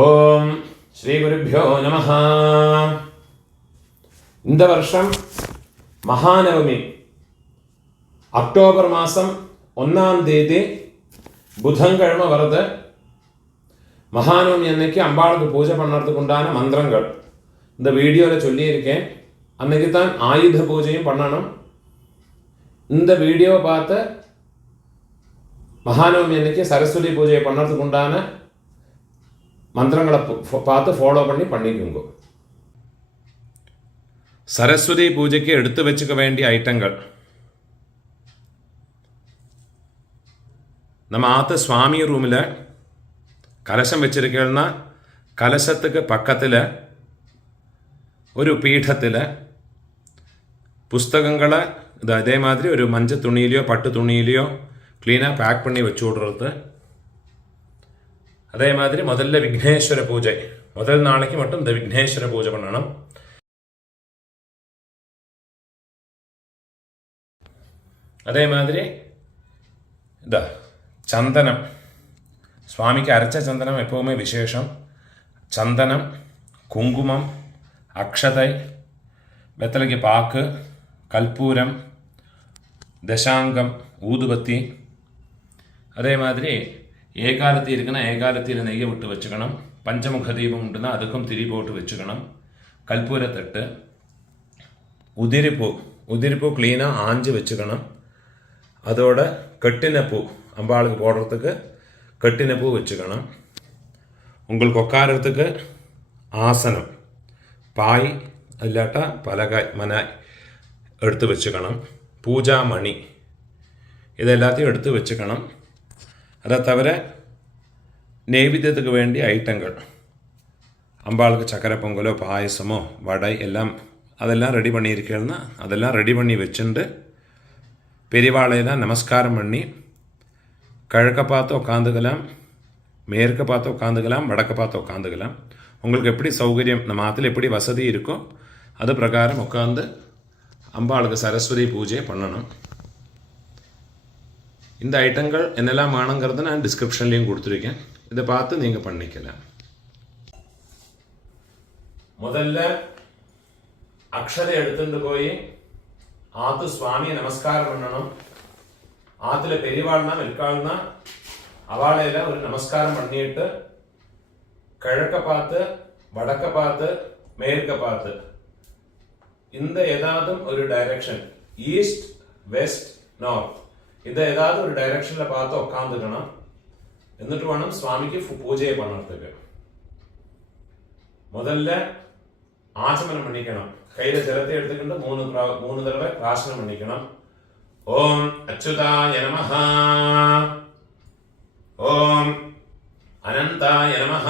ஓம் ஸ்ரீ குருப்யோ நமஹ. இந்த வருஷம் மகாநவமி அக்டோபர் மாதம் 1ஆம் தேதி புதன்கிழமை வருது. மகாநவமி அன்னைக்கு அம்பாளுக்கு பூஜை பண்ணுறதுக்கு உண்டான மந்திரங்கள் இந்த வீடியோவில் சொல்லியிருக்கேன். அன்னைக்கு தான் ஆயுத பூஜையும் பண்ணணும். இந்த வீடியோவை பார்த்து மகாநவமி அன்னைக்கு சரஸ்வதி பூஜையை பண்ணுறதுக்கு உண்டான மந்திரங்களை பார்த்து ஃபாலோ பண்ணிக்கோங்க. சரஸ்வதி பூஜைக்கு எடுத்து வச்சுக்க வேண்டிய ஐட்டங்கள்: நம்ம ஆற்று சுவாமி ரூமில் கலசம் வச்சிருக்கேன்னா கலசத்துக்கு பக்கத்தில் ஒரு பீഠத்தில் புஸ்தகங்களை அதே மாதிரி ஒரு மஞ்சள் துணியிலையோ பட்டு துணியிலையோ க்ளீனாக பேக் பண்ணி வச்சு விடுறது. அதே மாதிரி முதல்ல விக்னேஸ்வர பூஜை, முதல் நாளைக்கு மட்டும் இந்த விக்னேஸ்வர பூஜை பண்ணணும். அதே மாதிரி இந்த சந்தனம், சுவாமிக்கு அரைச்ச சந்தனம் எப்போவுமே விசேஷம். சந்தனம், குங்குமம், அக்ஷதை, வெத்தலைக்கு பாக்கு, கற்பூரம், தசாங்கம், ஊதுபத்தி. அதே மாதிரி ஏகாலத்தி இருக்குன்னா ஏகாலத்தியில் நெய்யை விட்டு வச்சுக்கணும். பஞ்சமுக தீபம் உண்டுன்னா அதுக்கும் திரி போட்டு வச்சுக்கணும். கற்பூரத்தட்டு, உதிரிப்பூ க்ளீனாக ஆஞ்சு வச்சுக்கணும். அதோட கட்டின பூ, அம்பாளுக்கு போடுறதுக்கு கட்டின பூ வச்சுக்கணும். உங்களுக்கு உட்காரத்துக்கு ஆசனம், பாய் இல்லாட்டா பலகாய் மனாய் எடுத்து வச்சுக்கணும். பூஜா மணி இது எல்லாத்தையும் எடுத்து வச்சுக்கணும். அதை தவிர நெய்வேத்தியத்துக்கு வேண்டிய ஐட்டங்கள், அம்பாளுக்கு சக்கரை பொங்கலோ பாயசமோ வடை அதெல்லாம் ரெடி பண்ணியிருக்கேன்னா அதெல்லாம் ரெடி பண்ணி வச்சுட்டு பெரியவாளையெல்லாம் நமஸ்காரம் பண்ணி கிழக்க பார்த்து உட்காந்துக்கலாம், மேற்க பார்த்து உட்காந்துக்கலாம், வடக்க பார்த்து உட்காந்துக்கலாம். உங்களுக்கு எப்படி சௌகரியம், நம்ம ஆற்றுல எப்படி வசதி இருக்கோ அது பிரகாரம் உட்காந்து அம்பாளுக்கு சரஸ்வதி பூஜையை பண்ணணும். இந்த ஐட்டங்கள் என்னெல்லாம் வேணுங்கிறத நான் டிஸ்கிரிப்ஷன்லேயும் கொடுத்துருக்கேன். இதை பார்த்து நீங்கள் பண்ணிக்கலாம். முதல்ல அக்ஷதை எடுத்துட்டு போய் ஆற்று சுவாமியை நமஸ்காரம் பண்ணணும். ஆற்றுல பெரியவாள்னா இருக்காள்னா அவளையில ஒரு நமஸ்காரம் பண்ணிட்டு கிழக்க பார்த்து வடக்க பார்த்து மேற்க பார்த்து இந்த ஏதாவது ஒரு டைரக்ஷன், ஈஸ்ட் வெஸ்ட் நார்த், இதை ஏதாவது ஒரு டைரக்ஷன்ல பார்த்து உட்காந்துக்கணும். എന്നിട്ട് വേണം സ്വാമിക്ക് പൂജയെ പണർത്തുക. முதல்ல ஆச்சமனம் பண்ணிக்கணும். கையில ஜலத்தை எடுத்துக்கிட்டு மூணு தடவை பிரார்த்தனை பண்ணிக்கணும். ஓம் அச்சுதாய நமஹ, ஓம் அனந்தாய நமஹ,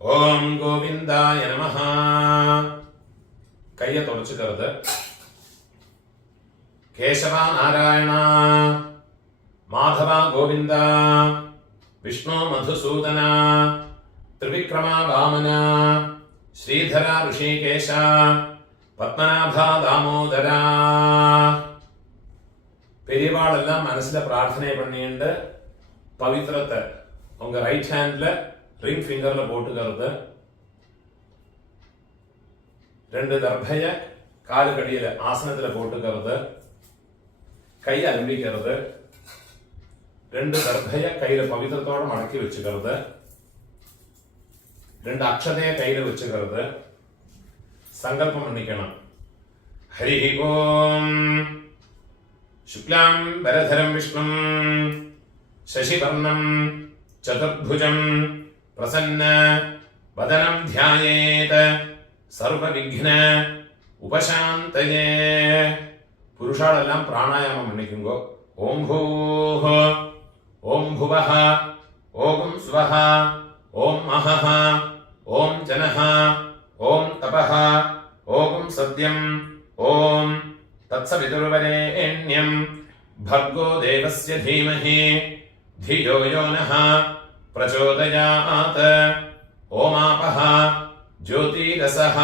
ஓம் கோவிந்தாய நமஹ. கையை தொடச்சுக்கிறது. கேசவா நாராயணா, மாதவா கோவிந்தா, விஷ்ணு மதுசூதனா, திரிவிக்ரமா வாமனா, ஸ்ரீதரா ரிஷிகேஷா, பத்மநாபா தாமோதரா. பெரியவாள் எல்லாம் மனசுல பிரார்த்தனை பண்ணிட்டு பவித்திரத்தை உங்க ரைட் ஹேண்ட்ல ரிங் ஃபிங்கர்ல போட்டுக்கிறது. 2 தர்பைய காலுக்கடியில ஆசனத்துல போட்டுக்கிறது. கையை அலம்பிக்கிறது. 2 தர்பைய கையில பவித்திரத்தோட மடக்கி வச்சுக்கிறது. 2 அக்ஷதைய கையில வச்சுக்கிறது. சங்கல்பம் பண்ணிக்கணும். ஹரி ஓம் சுக்லாம் வரதரம் விஷ்ணும் சசிவர்ணம் சதுர்புஜம் பிரசன்ன வதனம் தியாயேத் சர்வ விக்ன உபசாந்தயே. புருஷாலெல்லாம் பிராணாயாமம் பண்ணிக்குங்கோ. ஓம் பூஹ, ஓம் புவஹ, ஓம் ஸ்வஹ, ஓம் மஹஹ, ஓம் ஜனஹ, ஓம் தபஹ, ஓம் சத்யம், ஓம் தத்சவிதுர்வரேண்யம் भर्गो देवस्य धीमहि धियो यो नः प्रचोदयात्. ओमापः ज्योतिरसः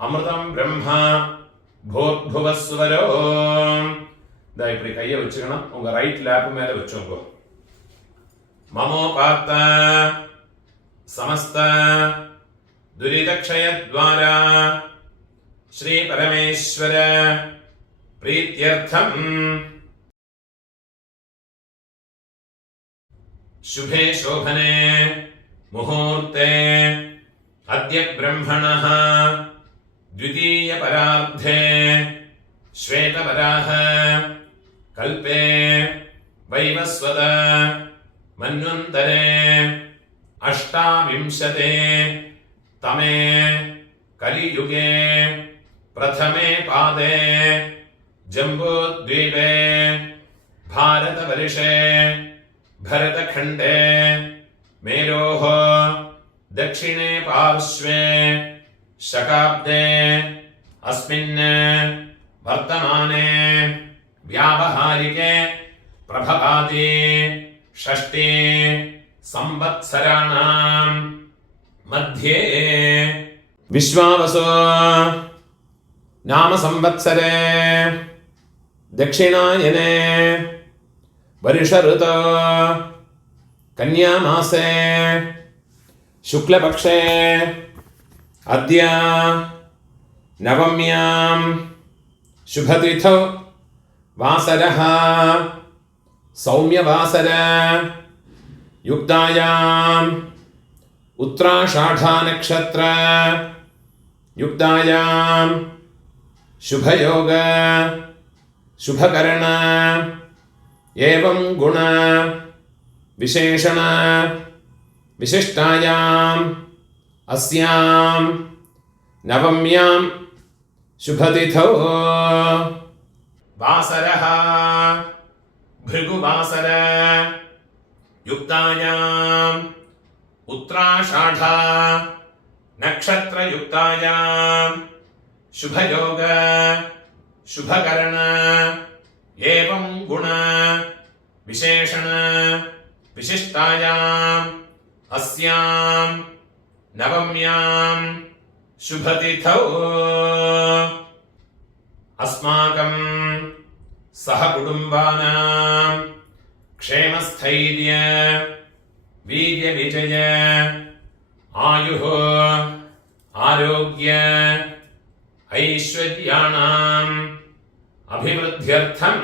अमृतं ब्रह्म भूर्भुवस्वरो. இப்படி கையை வச்சுக்கணும். உங்க ரைட் லேப் மேல வச்சுக்கோ. மமோபாத்த സമസ്ത ദുരിതക്ഷയദ്വാര ശ്രീ പരമേശ്വര പ്രീത്യർത്ഥം ശുഭേ ശോഭനേ മുഹൂർത്തേ അദ്യ ബ്രഹ്മണഃ ദ്വിതീയ പരാർദ്ധേ ശ്വേതപരാഹ കൽപേ വൈവസ്വത മന്വന്തരേ അഷ്ടാവിംശതേ തമേ കലിയുഗേ പ്രഥമേ പാദേ ജംബൂദ്വീപേ ഭാരതവർഷേ ഭരതഖണ്ഡേ മേരോः ദക്ഷിണേ പാർശ്വേ ശകാബ്ദേ അസ്മിन् വർത്തമാനേ വ്യാവഹാരികേ പ്രഭവാതി ഷഷ്ഠി സംവത്സരാണാം മധ്യേ വിശ്വാവസോ നാമ സംവത്സരേ ദക്ഷിണായനേ വർഷഋതോ കന്യാമാസേ ശുക്ലപക്ഷേ അദ്യ നവമ്യാം ശുഭതിഥൗ വാസരഃ സൗമ്യവാസര യുക്തായാം ഉത്രാഷാഢാനക്ഷത്ര യുക്തായാം ശുഭയോഗ ശുഭകരണ ഏവം ഗുണ വിശേഷണ വിശിഷ്ടായാം അസ്യാം നവമ്യാം ശുഭതിഥൗ വാസരഃ ഭൃഗുവാസര യുക്തായാം ഉത്രാഷാഢ നക്ഷത്രയുക്തായാം ശുഭയോഗ ശുഭകരണ ഏവം ഗുണ വിശേഷണ വിശിഷ്ടായാം അസ്യാം നവമ്യാം ശുഭതിഥൗ അസ്മാകം സഹകുടുംബാനാം ക്ഷേമസ്ഥൈര്യ വീര്യവിജയ ആയുഃ ആരോഗ്യ ഐശ്വര്യാണാം അഭിവൃദ്ധ്യർത്ഥം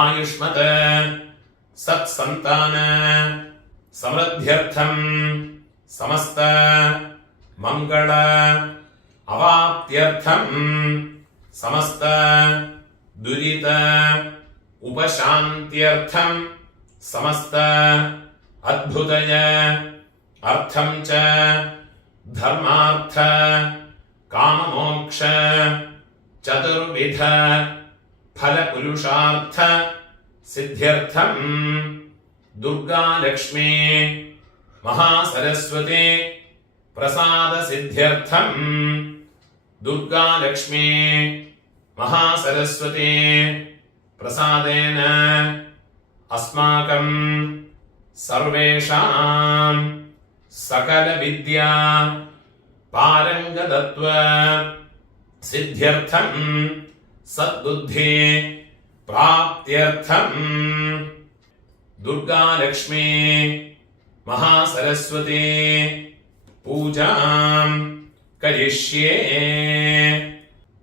ആയുഷ്മത് സത്സന്താന സമൃദ്ധ്യർത്ഥം സമസ്ത മംഗള അവാപ്ത്യർത്ഥം സമസ്ത ദുരിത ഉപശാന്ത്യർത്ഥം സമസ്ത അദ്ഭുതയ അർത്ഥം ച ധർമാർത്ഥ കാമമോക്ഷ ചതുർവിധ ഫലപുരുഷാർത്ഥ സിദ്ധ്യർത്ഥം ദുർഗാലക്ഷ്മീ മഹാസരസ്വതി പ്രസാദ സിദ്ധ്യർത്ഥം ദുർഗാലക്ഷ്മീ മഹാസരസ്വതി പ്രസാദേന അസ്മാകം സർവേഷാം സകല വിദ്യാ പാരംഗതത്വ സിദ്ധ്യർത്ഥം സദ്ബുദ്ധി പ്രാപ്ത്യർത്ഥം ദുർഗാലക്ഷ്മീ മഹാസരസ്വതി പൂജാം കരിഷ്യേ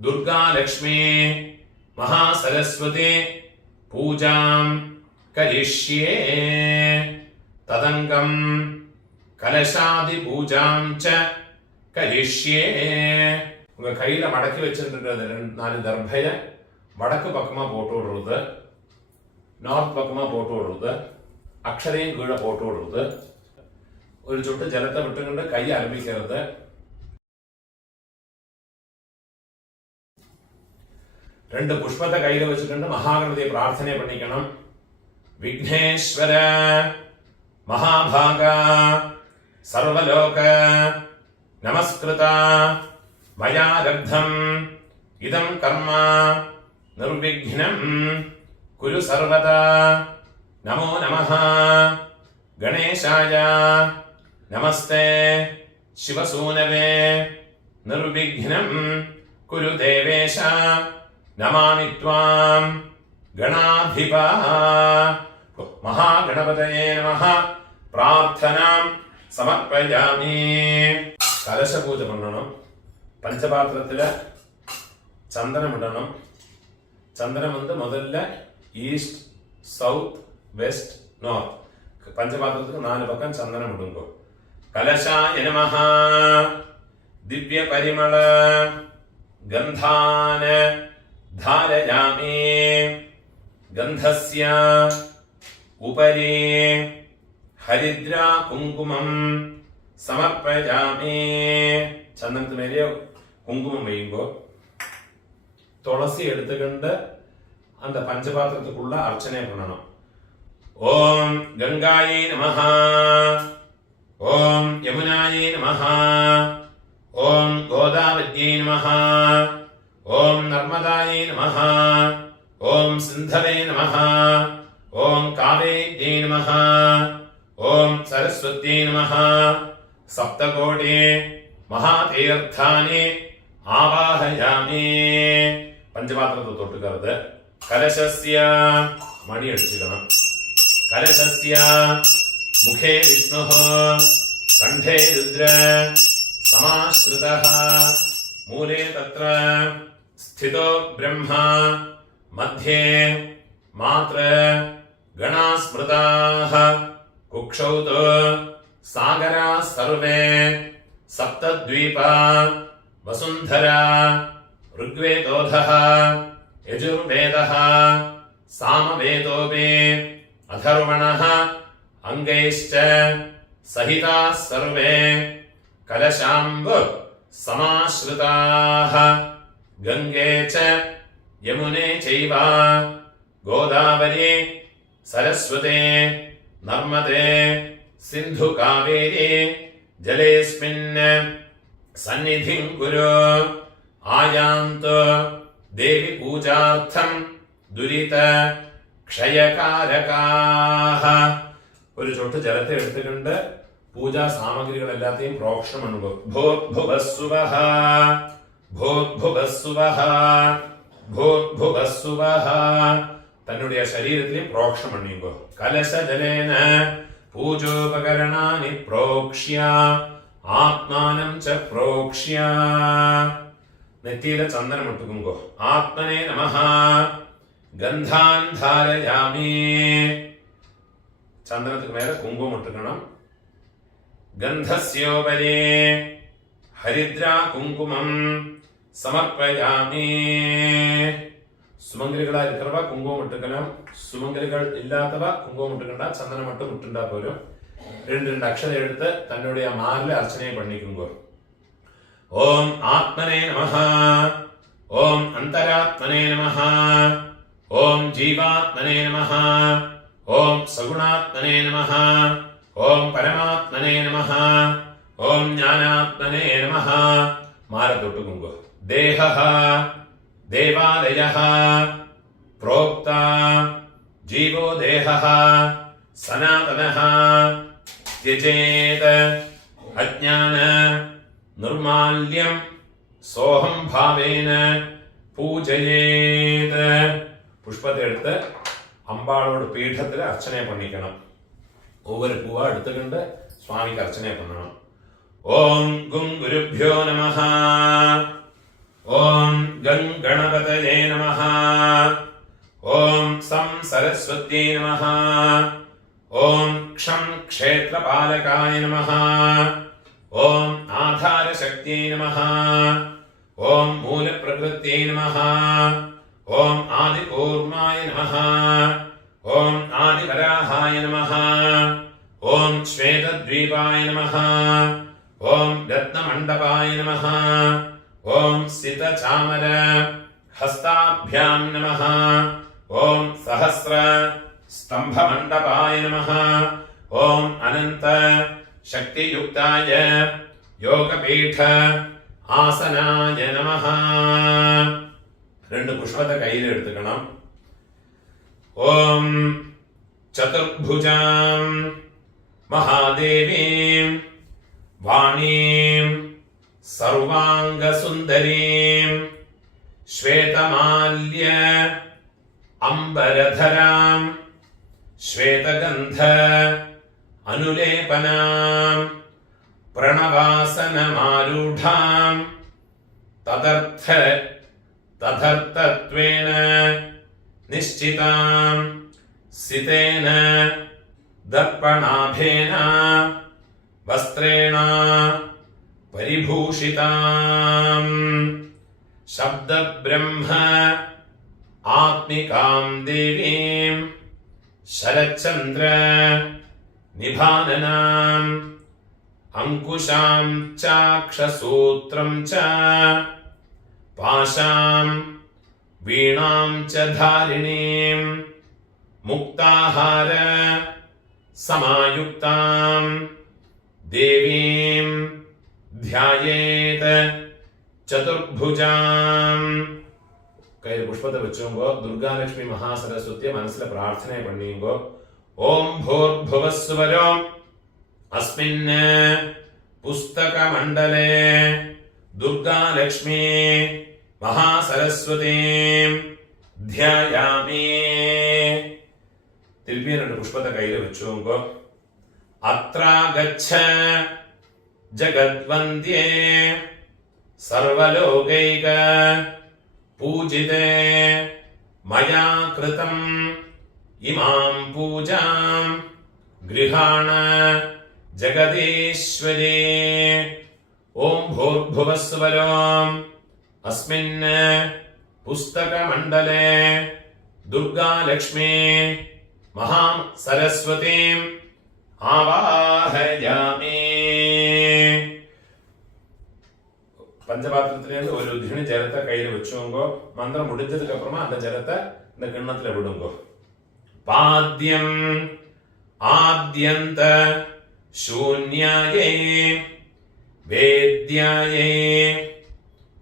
ദുർഗാലക്ഷ്മീ മഹാസരസ്വതി പൂജാം കരിഷ്യേ തദംഗം കലശാദി പൂജാം ച കരിഷ്യേ. உங்க கையில மடக்கி வச்சிருக்கிற 4 தர்பைய வடக்கு பக்கமா போட்டு விடுறது, நார்த் பக்கமா போட்டு விடுறது, அக்ஷரையும் கீழே போட்டு விடுறது, ஒரு சொட்டு ஜலத்தை விட்டுக்கிட்டு கையை ஆரம்பிக்கிறது. ரெண்டு புஷ்பத்தை கையில வச்சுக்கிட்டு மகாகணபதியை பிரார்த்தனை பண்ணிக்கணும். விக்னேஸ்வர மகாபாகா சர்வலோக நமஸ்கிருதா மயா லப்தம் இதம் கர்ம நிர்விக்னம் குரு சர்வதா. நமோ நமः கணேசாய நமஸ்தே சிவசூனவே நிர்விக்னம் குரு தேவேஷ. நமாமி த்வாம் கணாதிபா. மகாகணபதயே நமः. பிரார்த்தனாம் സമർപ്പയാമി. കലശപൂജ പണ്ണണം. പഞ്ചപാത്രത്തില് ചന്ദനം ഇടണം. ചന്ദനം முதல்ல ஈஸ்ட் சவுத் வெஸ்ட் நார்த் பஞ்சபாத்திரத்துக்கு 4 பக்கம் சந்தனம் இடுங்கோ. கலசாய நமஹ. திவ்ய பரிமள கந்தான தாரயாமி. கந்தஸ்ய உபரி ஹரித்ரா குங்குமம் சமர்ப்பயாமி. சந்தனத்து மேலே குங்குமம் வையுங்கோ. துளசி எடுத்துக்கிண்டு அந்த பஞ்சபாத்திரத்துக்குள்ள அர்ச்சனை பண்ணணும். ஓம் கங்காயை நமஹ. ஓம் யமுனாயை நமஹ. ஓம் கோதாவத்யை நமஹ. ஓம் நர்மதாயை நமஹ. ஓம் சிந்தவே நமஹ. ஓம் காவேத்யை நமஹ. ஓம் சரஸ்வத்யை நமஹ. சப்தகோடி மகாதீர்த்தானி ஆவாஹயாமி. பஞ்சபாத்திரத்தை தொட்டுக்கிறது. கலசஸ்ய மணி அடிச்சுக்கணும். கலசஸ்ய முகே விஷ்ணு கண்டே ருத்ர சமாஸ்ருதः மூலே தத்ர ஸ்திதோ பிரம்மா மத்தியே மாத்ர கணாஸ்மிருதாः குக்ஷௌ தோ சாகராः சர்வே சப்தத்வீபா வசுந்தரா ऋग्वेदोऽधः यजुर्वेदः सामवेदोऽपि अथर्वणः अङ्गैश्च सहिताः सर्वे कलशाम्ब समाश्रिताः गङ्गे च यमुने चैव गोदावरी सरस्वती नर्मदे सिन्धुकावेरी जलेऽस्मिन् सन्निधिं कुरु. आयान्तु देवी पूजार्थं दुरित ക്ഷയകാരകാഹ. ഒരു ചൊട്ട് ജലത്തെ എടുത്തുകൊണ്ട് പൂജാ സാമഗ്രികൾ എല്ലാത്തെയും പ്രോക്ഷണം അനുഭവം. ഭൂർഭുവസ്സുവഃ ഭൂർഭുവസ്സുവഃ ഭൂർഭുവസ്സുവഃ. തന്നുடைய ശരീരത്തിലും പ്രോക്ഷണം അണിയുക. കലശജലേന പൂജോപകരണാനി പ്രോക്ഷ്യ ആത്മാനം ച പ്രോക്ഷ്യ. നെറ്റിയിലെ ചന്ദനം ഇട്ടുകുമ്പോ ആത്മനേ നമഃ. ഗന്ധാൻ ധാരയാമി. ചന്ദനത്തിന് മേലെ കുങ്കുമം ഇട്ടുക്കണം. ഗന്ധസ്യോപരി ഹരിദ്രാ കുങ്കുമം സമർപ്പയാമി. സുമംഗലികളാ ഇരിക്കുന്നവ കുങ്കുമം ഇട്ടുക്കണം. സുമംഗലികൾ ഇല്ലാത്തവ കുങ്കുമം ഇട്ടുക്കണ്ട. ചന്ദനം மட்டும் ഇട്ടുണ്ടാ പോലും. 2 അക്ഷരം എടുത്ത് തന്നുடைய മാറിലെ അർച്ചനയെ പണിക്കുമ്പോ ഓം ആത്മനേ നമഃ. ഓം അന്തരാത്മനേ നമഃ. ഓം ജീവാത്മനേ നമഃ. ഓം സഗുണാത്മനേ നമഃ. ഓം പരമാത്മനേ നമഃ. ഓം ജ്ഞാനാത്മനേ നമഃ. മാല തൊട്ടുകുമ്പോ ദേഹഃ ദേവാലയഃ പ്രോക്ത ജീവോ ദേഹഃ സനാതനഃ ത്യജേത് അജ്ഞാന നിർമാല്യം സോഹം ഭാവേന പൂജയേത്. പുഷ്പത്തെ എടുത്ത് അമ്പാളോട് പീഠത്തിൽ അർച്ചനയെ പണിക്കണം. ഒവ്വൊരു പൂവ എടുത്തുകൊണ്ട് സ്വാമിക്ക് അർച്ചനയെ പണണം. ഓം ഗും ഗുരുഭ്യോ നമഃ. ഓം ഗം ഗണപതയേ നമഃ. ഓം സം സരസ്വത്യേ നമഃ. ഓം ക്ഷം ക്ഷേത്രപാലകായ നമഃ. ഓം ആധാരശക്തിയേ നമഃ. ഓം മൂലപ്രകൃത്യേ നമഃ. ഓം ആദികൂർമായ നമഃ. ഓം ആദിവരാഹായ നമഃ. ഓം ശ്വേതദ്വീപായ നമഃ. ഓം രത്നമണ്ഡപായ നമഃ. ഓം സിതചാമര ഹസ്താഭ്യാം നമഃ. ഓം സഹസ്ര സ്തംഭമണ്ഡപായ നമഃ. ഓം അനന്ത ശക്തിയുക്തായ യോഗപീഠ ആസനായ നമഃ. 2 പുഷ്പത്തെ കയ്യിൽ എടുത്തുക്കണം. ഓം ചതുർഭുജാം മഹാദേവീം വാണീം സർവാംഗസുന്ദരീം ശ്വേതമാല്യ അംബരധരാം ശ്വേതഗന്ധ അനുലേപനാം പ്രണവാസനമാരൂഢാം തദർത്ഥത്വേന നിശ്ചിതാം സിതേന ദർപ്പണാഭേന വസ്ത്രേണ പരിഭൂഷിതാം ശബ്ദബ്രഹ്മ ആത്മികാം ദേവീം ശരചന്ദ്ര നിഭാനനാം അങ്കുശാം ചാക്ഷസൂത്രം ച പാശാം വീണാം ച ധാരിണീം മുക്താഹാര സമായുക്താം ദേവീം ധ്യായേത് ചതുർഭുജാം. കയ്യിൽ പുഷ്പത്തെ വെച്ചുമ്പോ ദുർഗാലക്ഷ്മി മഹാസരസ്വതിയെ മനസ്സിലെ പ്രാർത്ഥന പണിയുമ്പോ ഓം ഭൂർഭുവസ്വരോ അസ്മിന് പുസ്തകമണ്ഡലേ ദുർഗാലക്ഷ്മി മഹാസരസ്വതി ധ്യായാമി. തിരുപ്പി രണ്ട് പുഷ്പത്തെ കയ്യിൽ വെച്ചുമ്പോ അത്രാഗച്ഛ ജഗദ്വന്ദ്യേ സർവലോകൈക പൂജിതേ മയാ കൃതം ഇമാം പൂജാം ഗൃഹാണ ജഗദീശ്വരേ. ഓം ഭൂർഭുവസ്വരോ അസ്മിന് പുസ്തകമണ്ഡലേ ദുർഗാലക്ഷ്മി മഹാം സരസ്വതീം ആവാഹയാമി. பஞ்சபாத்திரத்திலேருந்து ஒரு திணி ஜலத்தை கையில வச்சுங்கோ. மந்திரம் முடிஞ்சதுக்கு அப்புறமா அந்த ஜலத்தை இந்த கிண்ணத்துல விடுங்கோ. பாத்யம் ஆத்யந்த சூன்யாயே வேத்யாயே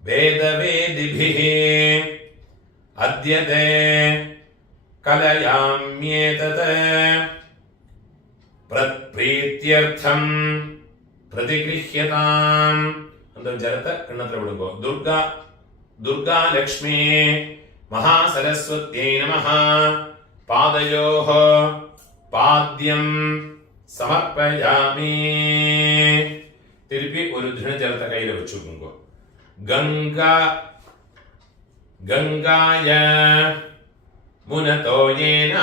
வேதவேதிபிஹி அத்யதே கலயாம்யேதத் பிரத்ப்ரீத்யர்த்தம் பிரதிகிருஹ்யதாம். அந்த ஜலத்தை கிண்ணத்துல விடுங்கோ. துர்கா லக்ஷ்மி மகாசரஸ்வத்யை நமஹ. பாதயோஹ பாத்யம் சமர்ப்பயாமி. திருப்பி ஒரு தின ஜலத்தை கையில வச்சுக்கோங்க. கங்காய முனதோயேன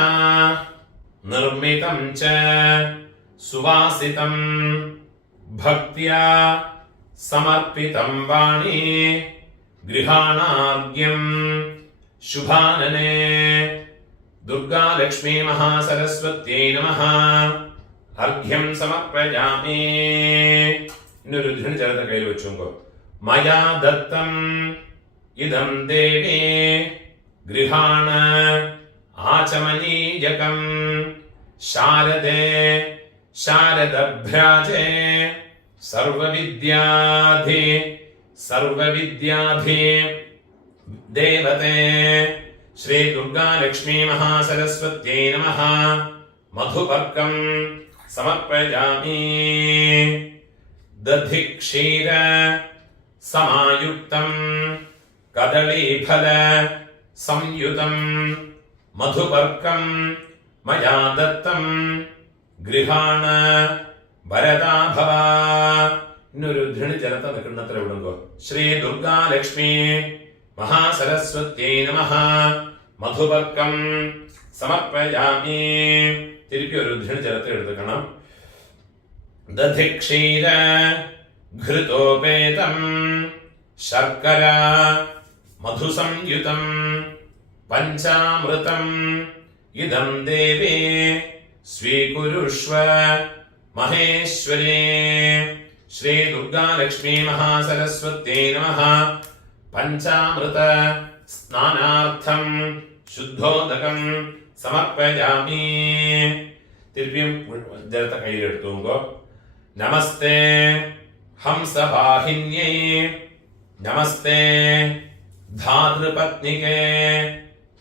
நிர்மிதம் ச சுவாசிதம் பக்தியா സമർപ്പിതം വാണി ഗൃഹാണാർഘ്യം ശുഭാനനേ ദുർഗാലക്ഷ്മീ മഹാസരസ്വത്यै നമഃ. അർഘ്യം സമർപ്പയാമി. ഇന്നൊരു ധൃണി ജലത്തെ കയ്യിൽ വെച്ചുങ്കോ. മയാ ദത്തം ഇദം ദേവി ഗൃഹാണ ആചമനീയകം ശാരദേ ശാരദഭ്രാജേ സർവവിദ്യാധി ദേവതേ ശ്രീ ദുർഗാലക്ഷ്മീ മഹാസരസ്വത്यै നമഃ. മധുപർക്കം സമർപ്പയാമി. ദധിക്ഷീര സമായുക്തം കദളീഫല സംയുതം മധുപർക്കം മയാ ദത്തം ഗൃഹാണ ഭരതാഭവ. ഇന്നൊരു ധൃണി ജലത്തെ കിണ്ണത്തിൽ വിടുങ്കോ. ശ്രീ ദുർഗാലക്ഷ്മി മഹാസരസ്വത്यै നമഃ. മധുപർക്കം സമർപ്പയാമി. തിരുപ്പി ഒരു ധൃണി ജലത്തെ എടുക്കണം. ദധിക്ഷീര ഘൃതോപേതം ശർക്കര മധുസംയുതം പഞ്ചാമൃതം ഇദം ദേവി സ്വീകുരുഷ്വ മഹേശ്വരേ. ശ്രീ ദുർഗാലക്ഷ്മീ മഹാസരസ്വത്यै നമഃ. പഞ്ചാമൃത സ്നാനാർത്ഥം ശുദ്ധോദകം സമർപ്പയാമി. തിരുപ്പിയും ജലത്തെ കയ്യിലെടുത്തുങ്കോ. നമസ്തേ ഹംസവാഹിന്യൈ നമസ്തേ ധാതൃപത്നികേ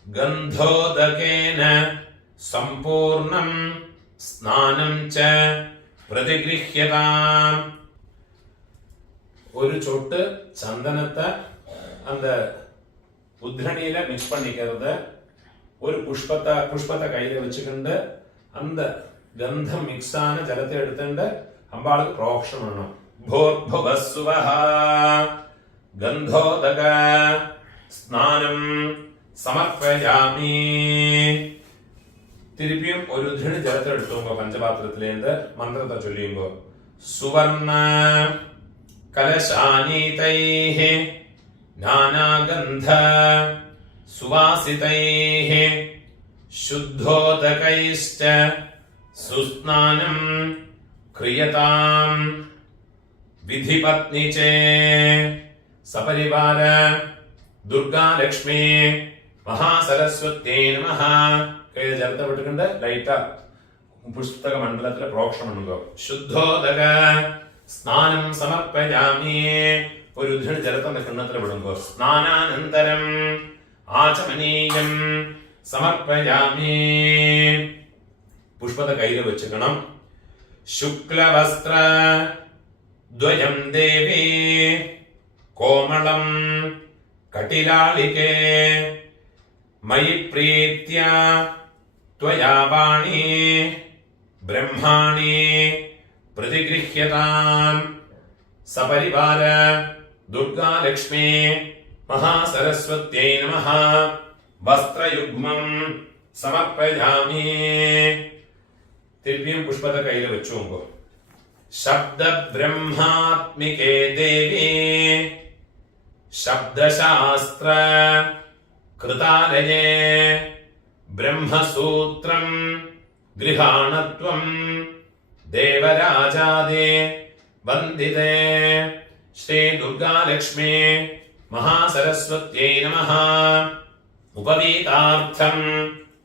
ഗന്ധോദകേന സമ്പൂർണം സ്നാനം ച പ്രതിഗൃഹ്യതാം. ஒரு சொட்டு சந்தனத்தை அந்த உத்ரணியில மிக்ஸ் பண்ணிக்கிறத ஒரு புஷ்பத்தை கையில வச்சுக்கிண்டு அந்த ഗന്ധം മിക്സാണ് ജലത്തെ എടുത്തിട്ട് അമ്പാൾക്ക് പ്രോക്ഷണം വേണം. ഭൂർഭുവസ്സുവഃ ഗന്ധോദക സ്നാനം സമർപ്പയാമി. തിരുപ്പിയും ഒരു ധൃണി ജലത്തെ എടുത്തുമ്പോ പഞ്ചപാത്രത്തിലേന്ത് മന്ത്രത്തെ ചൊല്ലിയുമ്പോ സുവർണ കലശാനീതൈഃ നാനാഗന്ധ സുവാസിതൈഃ ശുദ്ധോദകൈശ്ച സുസ്നാനം ക്രിയതാം വിധിപത്നി ചേ. സപരിവാര ദുർഗാലക്ഷ്മി മഹാസരസ്വത്യേ നമഃ. കൈ ജലത്തെ വിട്ടുകൊണ്ട് ലൈറ്റാ പുസ്തക മണ്ഡലത്തിലെ പ്രോക്ഷണം ഉണ്ടോ. ശുദ്ധോദക സ്നാനം സമർപ്പയാമി. ഒരു ധൃണി ജലത്തെ കിണ്ണത്തിൽ വിടുമ്പോ സ്നാനാനന്തരം ആചമനീയം സമർപ്പയാമി. പുഷ്പത്തെ കയ്യിൽ വെച്ചുക്കണം. ശുക്ലവസ്ത്ര ദ്വയം ദേവി കോമളം കട്ടിലാളികേ മയി പ്രീത്യ ത്വയാ വാണി ബ്രഹ്മാണി പ്രതിഗൃഹ്യതാം. സപരിവാര ദുർഗാലക്ഷ്മി മഹാസരസ്വത്യൈ നമഃ. വസ്ത്രയുഗ്മം സമർപ്പയാമി. തിരുപ്പിയും പുഷ്പത്തെ കയ്യിൽ വെച്ചു നോക്കൂ. ശബ്ദ ബ്രഹ്മാത്മികേ ദേവി ശബ്ദശാസ്ത്ര കൃതാലയേ ബ്രഹ്മസൂത്രം ഗൃഹാണത്വം ദേവരാജാദേ വന്ദിതേ. ശ്രീ ദുർഗാലക്ഷ്മി മഹാസരസ്വത്യൈ നമഃ. ഉപവീതാർത്ഥം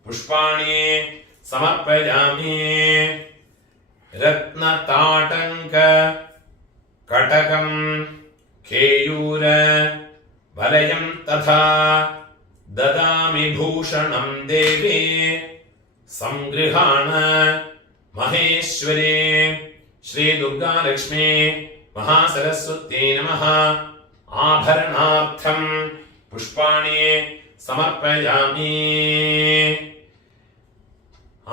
പുഷ്പാണി സമർപ്പയാമി. രത്നതാടങ്ക കടകം കേയൂര വലയം തഥാ ദദാമി ഭൂഷണം ദേവി സംഗൃഹാണ മഹേശ്വരി. ശ്രീ ദുർഗാലക്ഷ്മി മഹാസരസ്വത്യൈ നമഃ. ആഭരണാർത്ഥം പുഷ്പാണി സമർപ്പയാമി.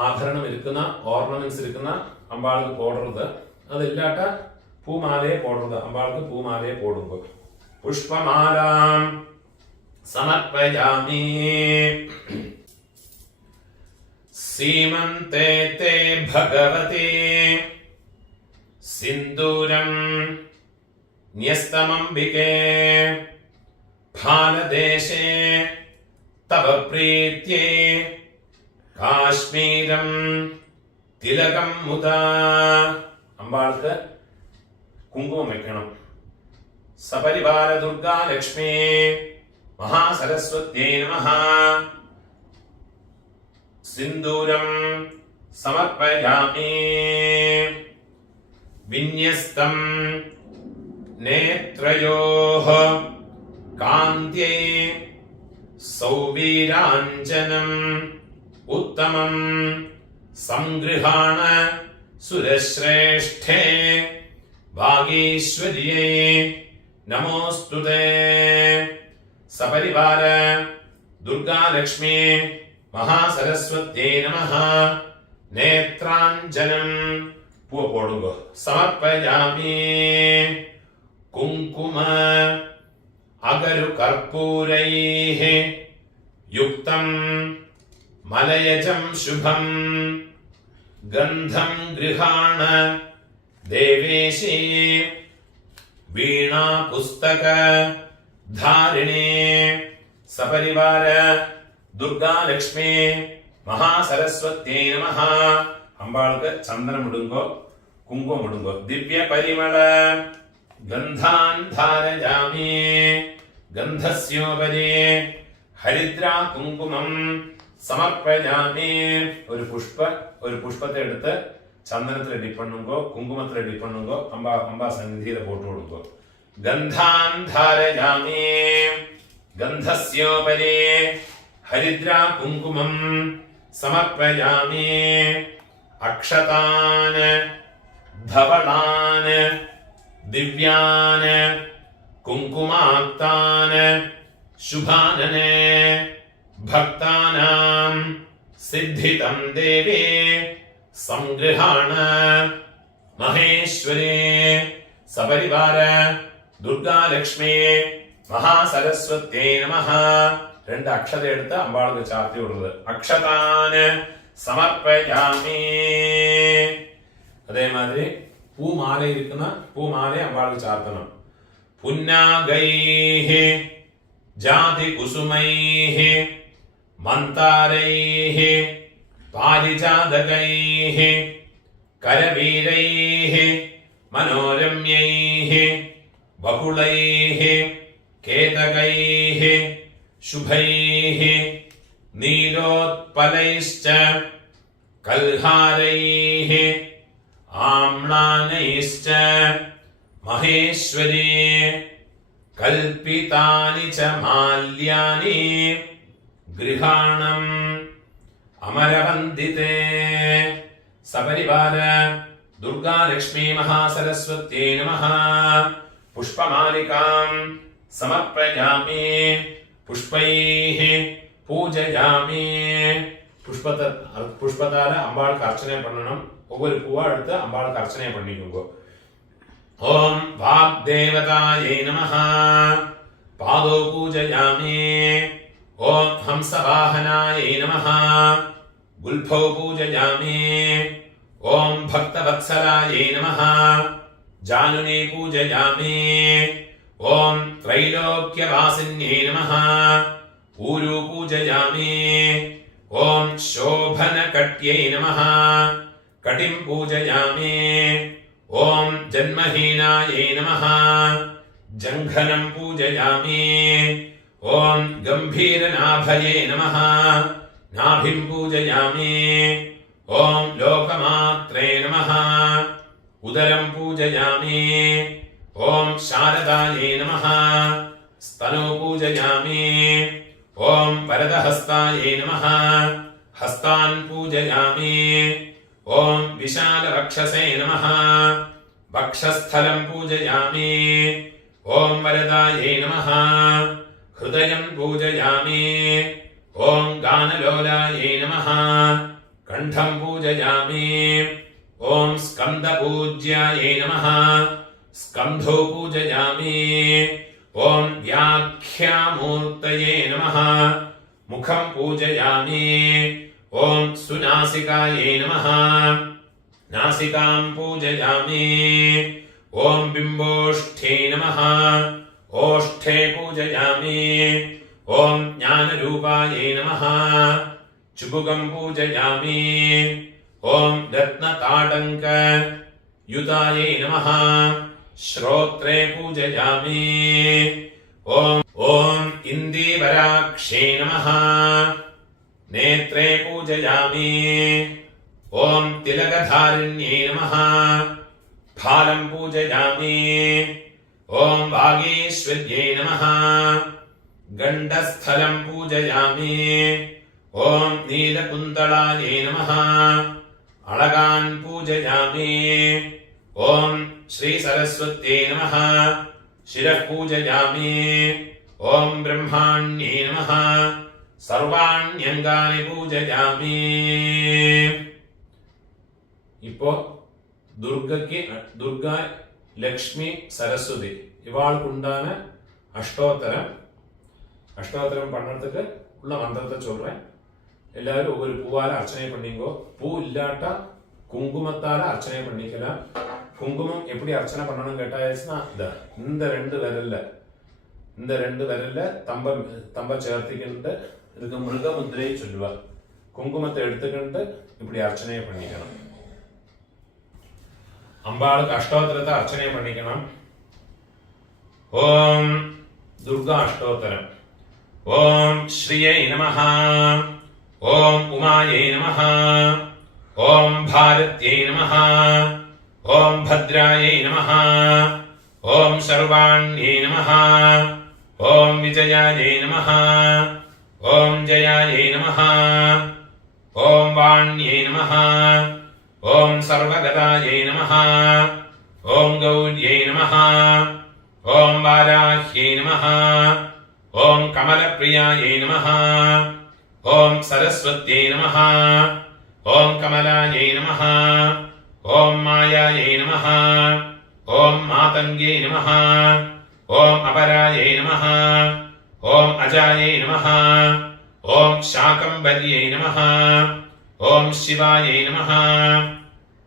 ആഭരണം ഇരിക്കുന്ന ഓർണമെന്റ്സ് ഇരിക്കുന്ന അമ്പാൾക്ക് പോടരുത്. അതില്ലാട്ട പൂമാലയെ പോടരുത്. അമ്പാൾക്ക് പൂമാലയെ പോടുമ്പോ പുഷ്പമാലാം സമർപ്പയാമി. സീമന്തേ തേ ഭഗവതി സിന്ദൂരം ന്യസ്തമംബികേ ഭാരതദേശേ തവ പ്രീത്യേ കാശ്മീരം തിലകം മുദാ. അമ്പാൾക്ക് കുങ്കുമം വെക്കണം. സപരിവാര ദുർഗാലക്ഷ്മി മഹാസരസ്വത്യൈ നമഃ. സിന്ദൂരം സമർപ്പയാമി. വിന്യസ്തം നേത്രയോഃ കാന്ത്യൈ സൗവീരാഞ്ജനം ഉത്തമം സംഗൃഹാണ സുരശ്രേഷ്ഠേ വാഗീശ്വര്യൈ നമോസ്തുതേ. സപരിവാര ദുർഗാലക്ഷ്മി മഹാസരസ്വത്യൈ നമഃ. നേത്രാഞ്ജനം പൂവ് പോടുമ്പോ സമർപ്പയാമി. കുങ്കുമ അഗരു കർപ്പൂരൈഃ യുക്തം മലയജം ശുഭം ഗന്ധം ഗൃഹാണ ദേവേശി. വീണാ പുസ്തക ധാരിണേ. സപരിവാര ദുർഗാലക്ഷ്മി മഹാസരസ്വത്യൈ നമഃ. അമ്പാൾക്ക് ചന്ദനം ഇടുമ്പോ കുങ്കുമം ഇടുമ്പോ ദിവ്യ പരിമള ഗന്ധാൻ ധാരയാമി. ഗന്ധസ്യോപരി ഹരിദ്രാ കുങ്കുമം സമർപ്പയാമി. ഒരു പുഷ്പത്തെ എടുത്ത് ചന്ദനത്തിൽ ഡിപ്പണ്ണുങ്കോ കുങ്കുമത്തിൽ ഡിപ്പണ്ണുങ്കോ അമ്പ സന്നിധിയിലെ പോട്ട് കൊടുക്കോ. ഗന്ധാൻ ധാരയാമി. ഗന്ധസ്യോപരി ഹരിദ്രാ കുങ്കുമം സമർപ്പയാമി. അക്ഷതാൻ ധവളാൻ ദിവ്യാൻ കുങ്കുമാക്താൻ ശുഭാനനെ ഭക്താനാം സിദ്ധിതം ദേവേ സംഗൃഹാണ മഹേശ്വരേ സപരിവാര ദുർഗാലക്ഷ്മി മഹാസരസ്വത്യേ നമഃ. 2 അക്ഷത എടുത്ത് അമ്പാൾക്ക് ചാർത്തി വിടുന്നത്. അക്ഷതാന് സമർപ്പയാമി. അതേമാതിരി പൂമാല ഇരിക്കുന്ന പൂമാല അമ്പാൾക്ക് ചാർത്തണം. പുന്നാഗൈഹി ജാതി കുസുമൈഹി മന്താരൈഹി പാരിജാതകൈഹി കരവീരൈഹി മനോരമ്യൈഹി ബഹുളൈഹി കേതകൈഹി ശുഭൈഹി നീലോത്പലൈശ്ച കൽഹാരൈഹി ആമ്ലാനൈശ്ച മഹേശ്വരീ കൽപ്പിതാനി ച മാല്യാനി ഗൃഹാണം അമരവന്ദിതേ. സപരിവാര ദുർഗാലക്ഷ്മീ മഹാസരസ്വത്യേ നമഃ. പുഷ്പമാലികാം സമർപ്പയാമി. പുഷ്പൈഃ പൂജയാമി. പുഷ്പത്താല അമ്പാൾക്ക് അർച്ചന പണ്ണണം. ஒவ்வொரு பூவா எடுத்து அம்பாளுக்கு அர்ச்சனை பண்ணிக்கோங்க. ஓம் வாக்தேவதாயை நமஹ. பாதோ பூஜயாமி. ஓம் ஹம்சவாஹனாயை நமஹ. குல்பௌ பூஜயாமி. ஓம் பக்தவத்சலாயை நமஹ. ஜானுனே பூஜயாமி. ஓம் த்ரைலோக்யவாசின்யே நமஹ. ஊரு பூஜயாமி. ஓம் சோபனகட்யை நமஹ. कटिं पूजयामि. ओम जन्महीनायै नमः. जंघनं पूजयामि. ओम गंभीरनाभये नमः. नाभिं पूजयामि. ओम लोकमात्रे नमः. उदरं पूजयामि. ओम शारदायै नमः. स्तनो पूजयामि. ओम वरदहस्तायै नमः. हस्तान् पूजयामि. ओम विशालवक्षसे नमः. वक्षस्थलं पूजयामि. ओम वरदायै नमः. हृदयं पूजयामि. ओम गानलोलायै नमः. कण्ठं पूजयामि. ओम स्कन्दपूज्यायै नमः. स्कन्धो पूजयामि. ओम व्याख्यामूर्तये नमः. मुखं पूजयामि. ओम सुनासिकायै नमः. नासिकां पूजयामि. ओम बिम्बोष्ठे नमः. ओष्ठे पूजयामि. ओम ज्ञानरूपायै नमः. चुबुकं पूजयामि. ओम रत्नताटङ्क युतायै नमः. श्रोत्रे पूजयामि. ओम इन्दीवराक्षे नमः. नेत्रे पूजयामि. ओम तिलकधारिण्ये नमः. फालं पूजयामि. ओम वागीश्वर्ये नमः. गण्डस्थलं पूजयामि. ओम नीलकुन्तलायै नमः. अळगान् पूजयामि. ओम श्री सरस्वत्यै नमः. शिरः पूजयामि. ओम ब्रह्माण्ये नमः. സർവാണ്യംഗാനി പൂജയാമി. ഇപ്പോ ദുർഗ ലക്ഷ്മി സരസ്വതി ഇവാൾക്കുണ്ടാன அஷ்டோத்தரம் பண்ணறதுக்கு உள்ள மந்திரத்தை சொல்றேன். எல்லாரும் ஒவ்வொரு பூவால அர்ச்சனை பண்ணிங்கோ. பூ இல்லாட்டா குங்குமத்தால அர்ச்சனை பண்ணிக்கலாம். குங்குமம் எப்படி அர்ச்சனை பண்ணணும் கேட்டாச்சுன்னா இந்த ரெண்டு விரல்ல தம்ப சேர்த்துக்கிட்டு இதுக்கு மிருகமுத்திரையை சொல்லுவார். குங்குமத்தை எடுத்துக்கிட்டு இப்படி அர்ச்சனையை பண்ணிக்கணும். அம்பாளுக்கு அஷ்டோத்தரத்தை அர்ச்சனை பண்ணிக்கணும். ஓம் துர்கா அஷ்டோத்தரம். ஓம் ஸ்ரீயை நமஹ. ஓம் உமாயை நமஹ. ஓம் பாரத்யை நமஹ. ஓம் பத்ராயை நமஹ. ஓம் சர்வாண்யை நமஹ. ஓம் விஜயாயை நமஹ. ओम जयायै नमः. ओम वाण्यै नमः. ओम सर्वगतायै नमः. ओम गौर्यै नमः. ओम वाराह्यै नमः. ओम कमलप्रियायै नमः. ओम सरस्वत्यै नमः. ഓം കമലായൈ നമഃ. ഓം മായായൈ നമഃ. ഓം മാതംഗ്യൈ നമഃ. ഓം അപരായൈ നമഃ. ഓം അജായൈ നമഃ. ഓം ശാകംഭര്यै നമഃ. ഓം ശിവായൈ നമഃ.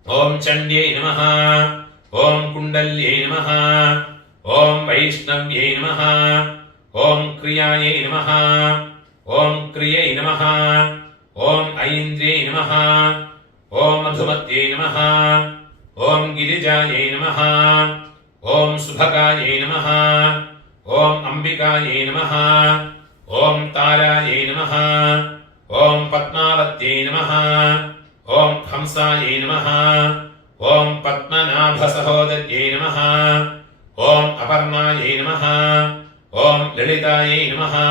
ഓം ചണ്ഡ്യൈ നമഃ. ഓം കുണ്ഡല്യൈ നമഃ. ഓം വൈഷ്ണവ്യൈ നമഃ. ഓം ക്രിയായൈ നമഃ. ഓം ക്രിയൈ നമഃ. ഓം ഐന്ദ്രിയൈ നമഃ. ഓം മധുമത്यै നമഃ. ഓം ഗിരിജായൈ നമഃ. ഓം സുഭഗായൈ നമഃ. ഓം അംബികായൈ നമഃ. ഓം താരായൈ നമഃ. ഓം പത്മാവത്यै നമഃ. ഓം ഹംസായൈ നമഃ. ഓം പത്മനാഭസഹോദര്यै നമഃ. ഓം അപർണായൈ നമഃ. ഓം ലളിതായൈ നമഃ.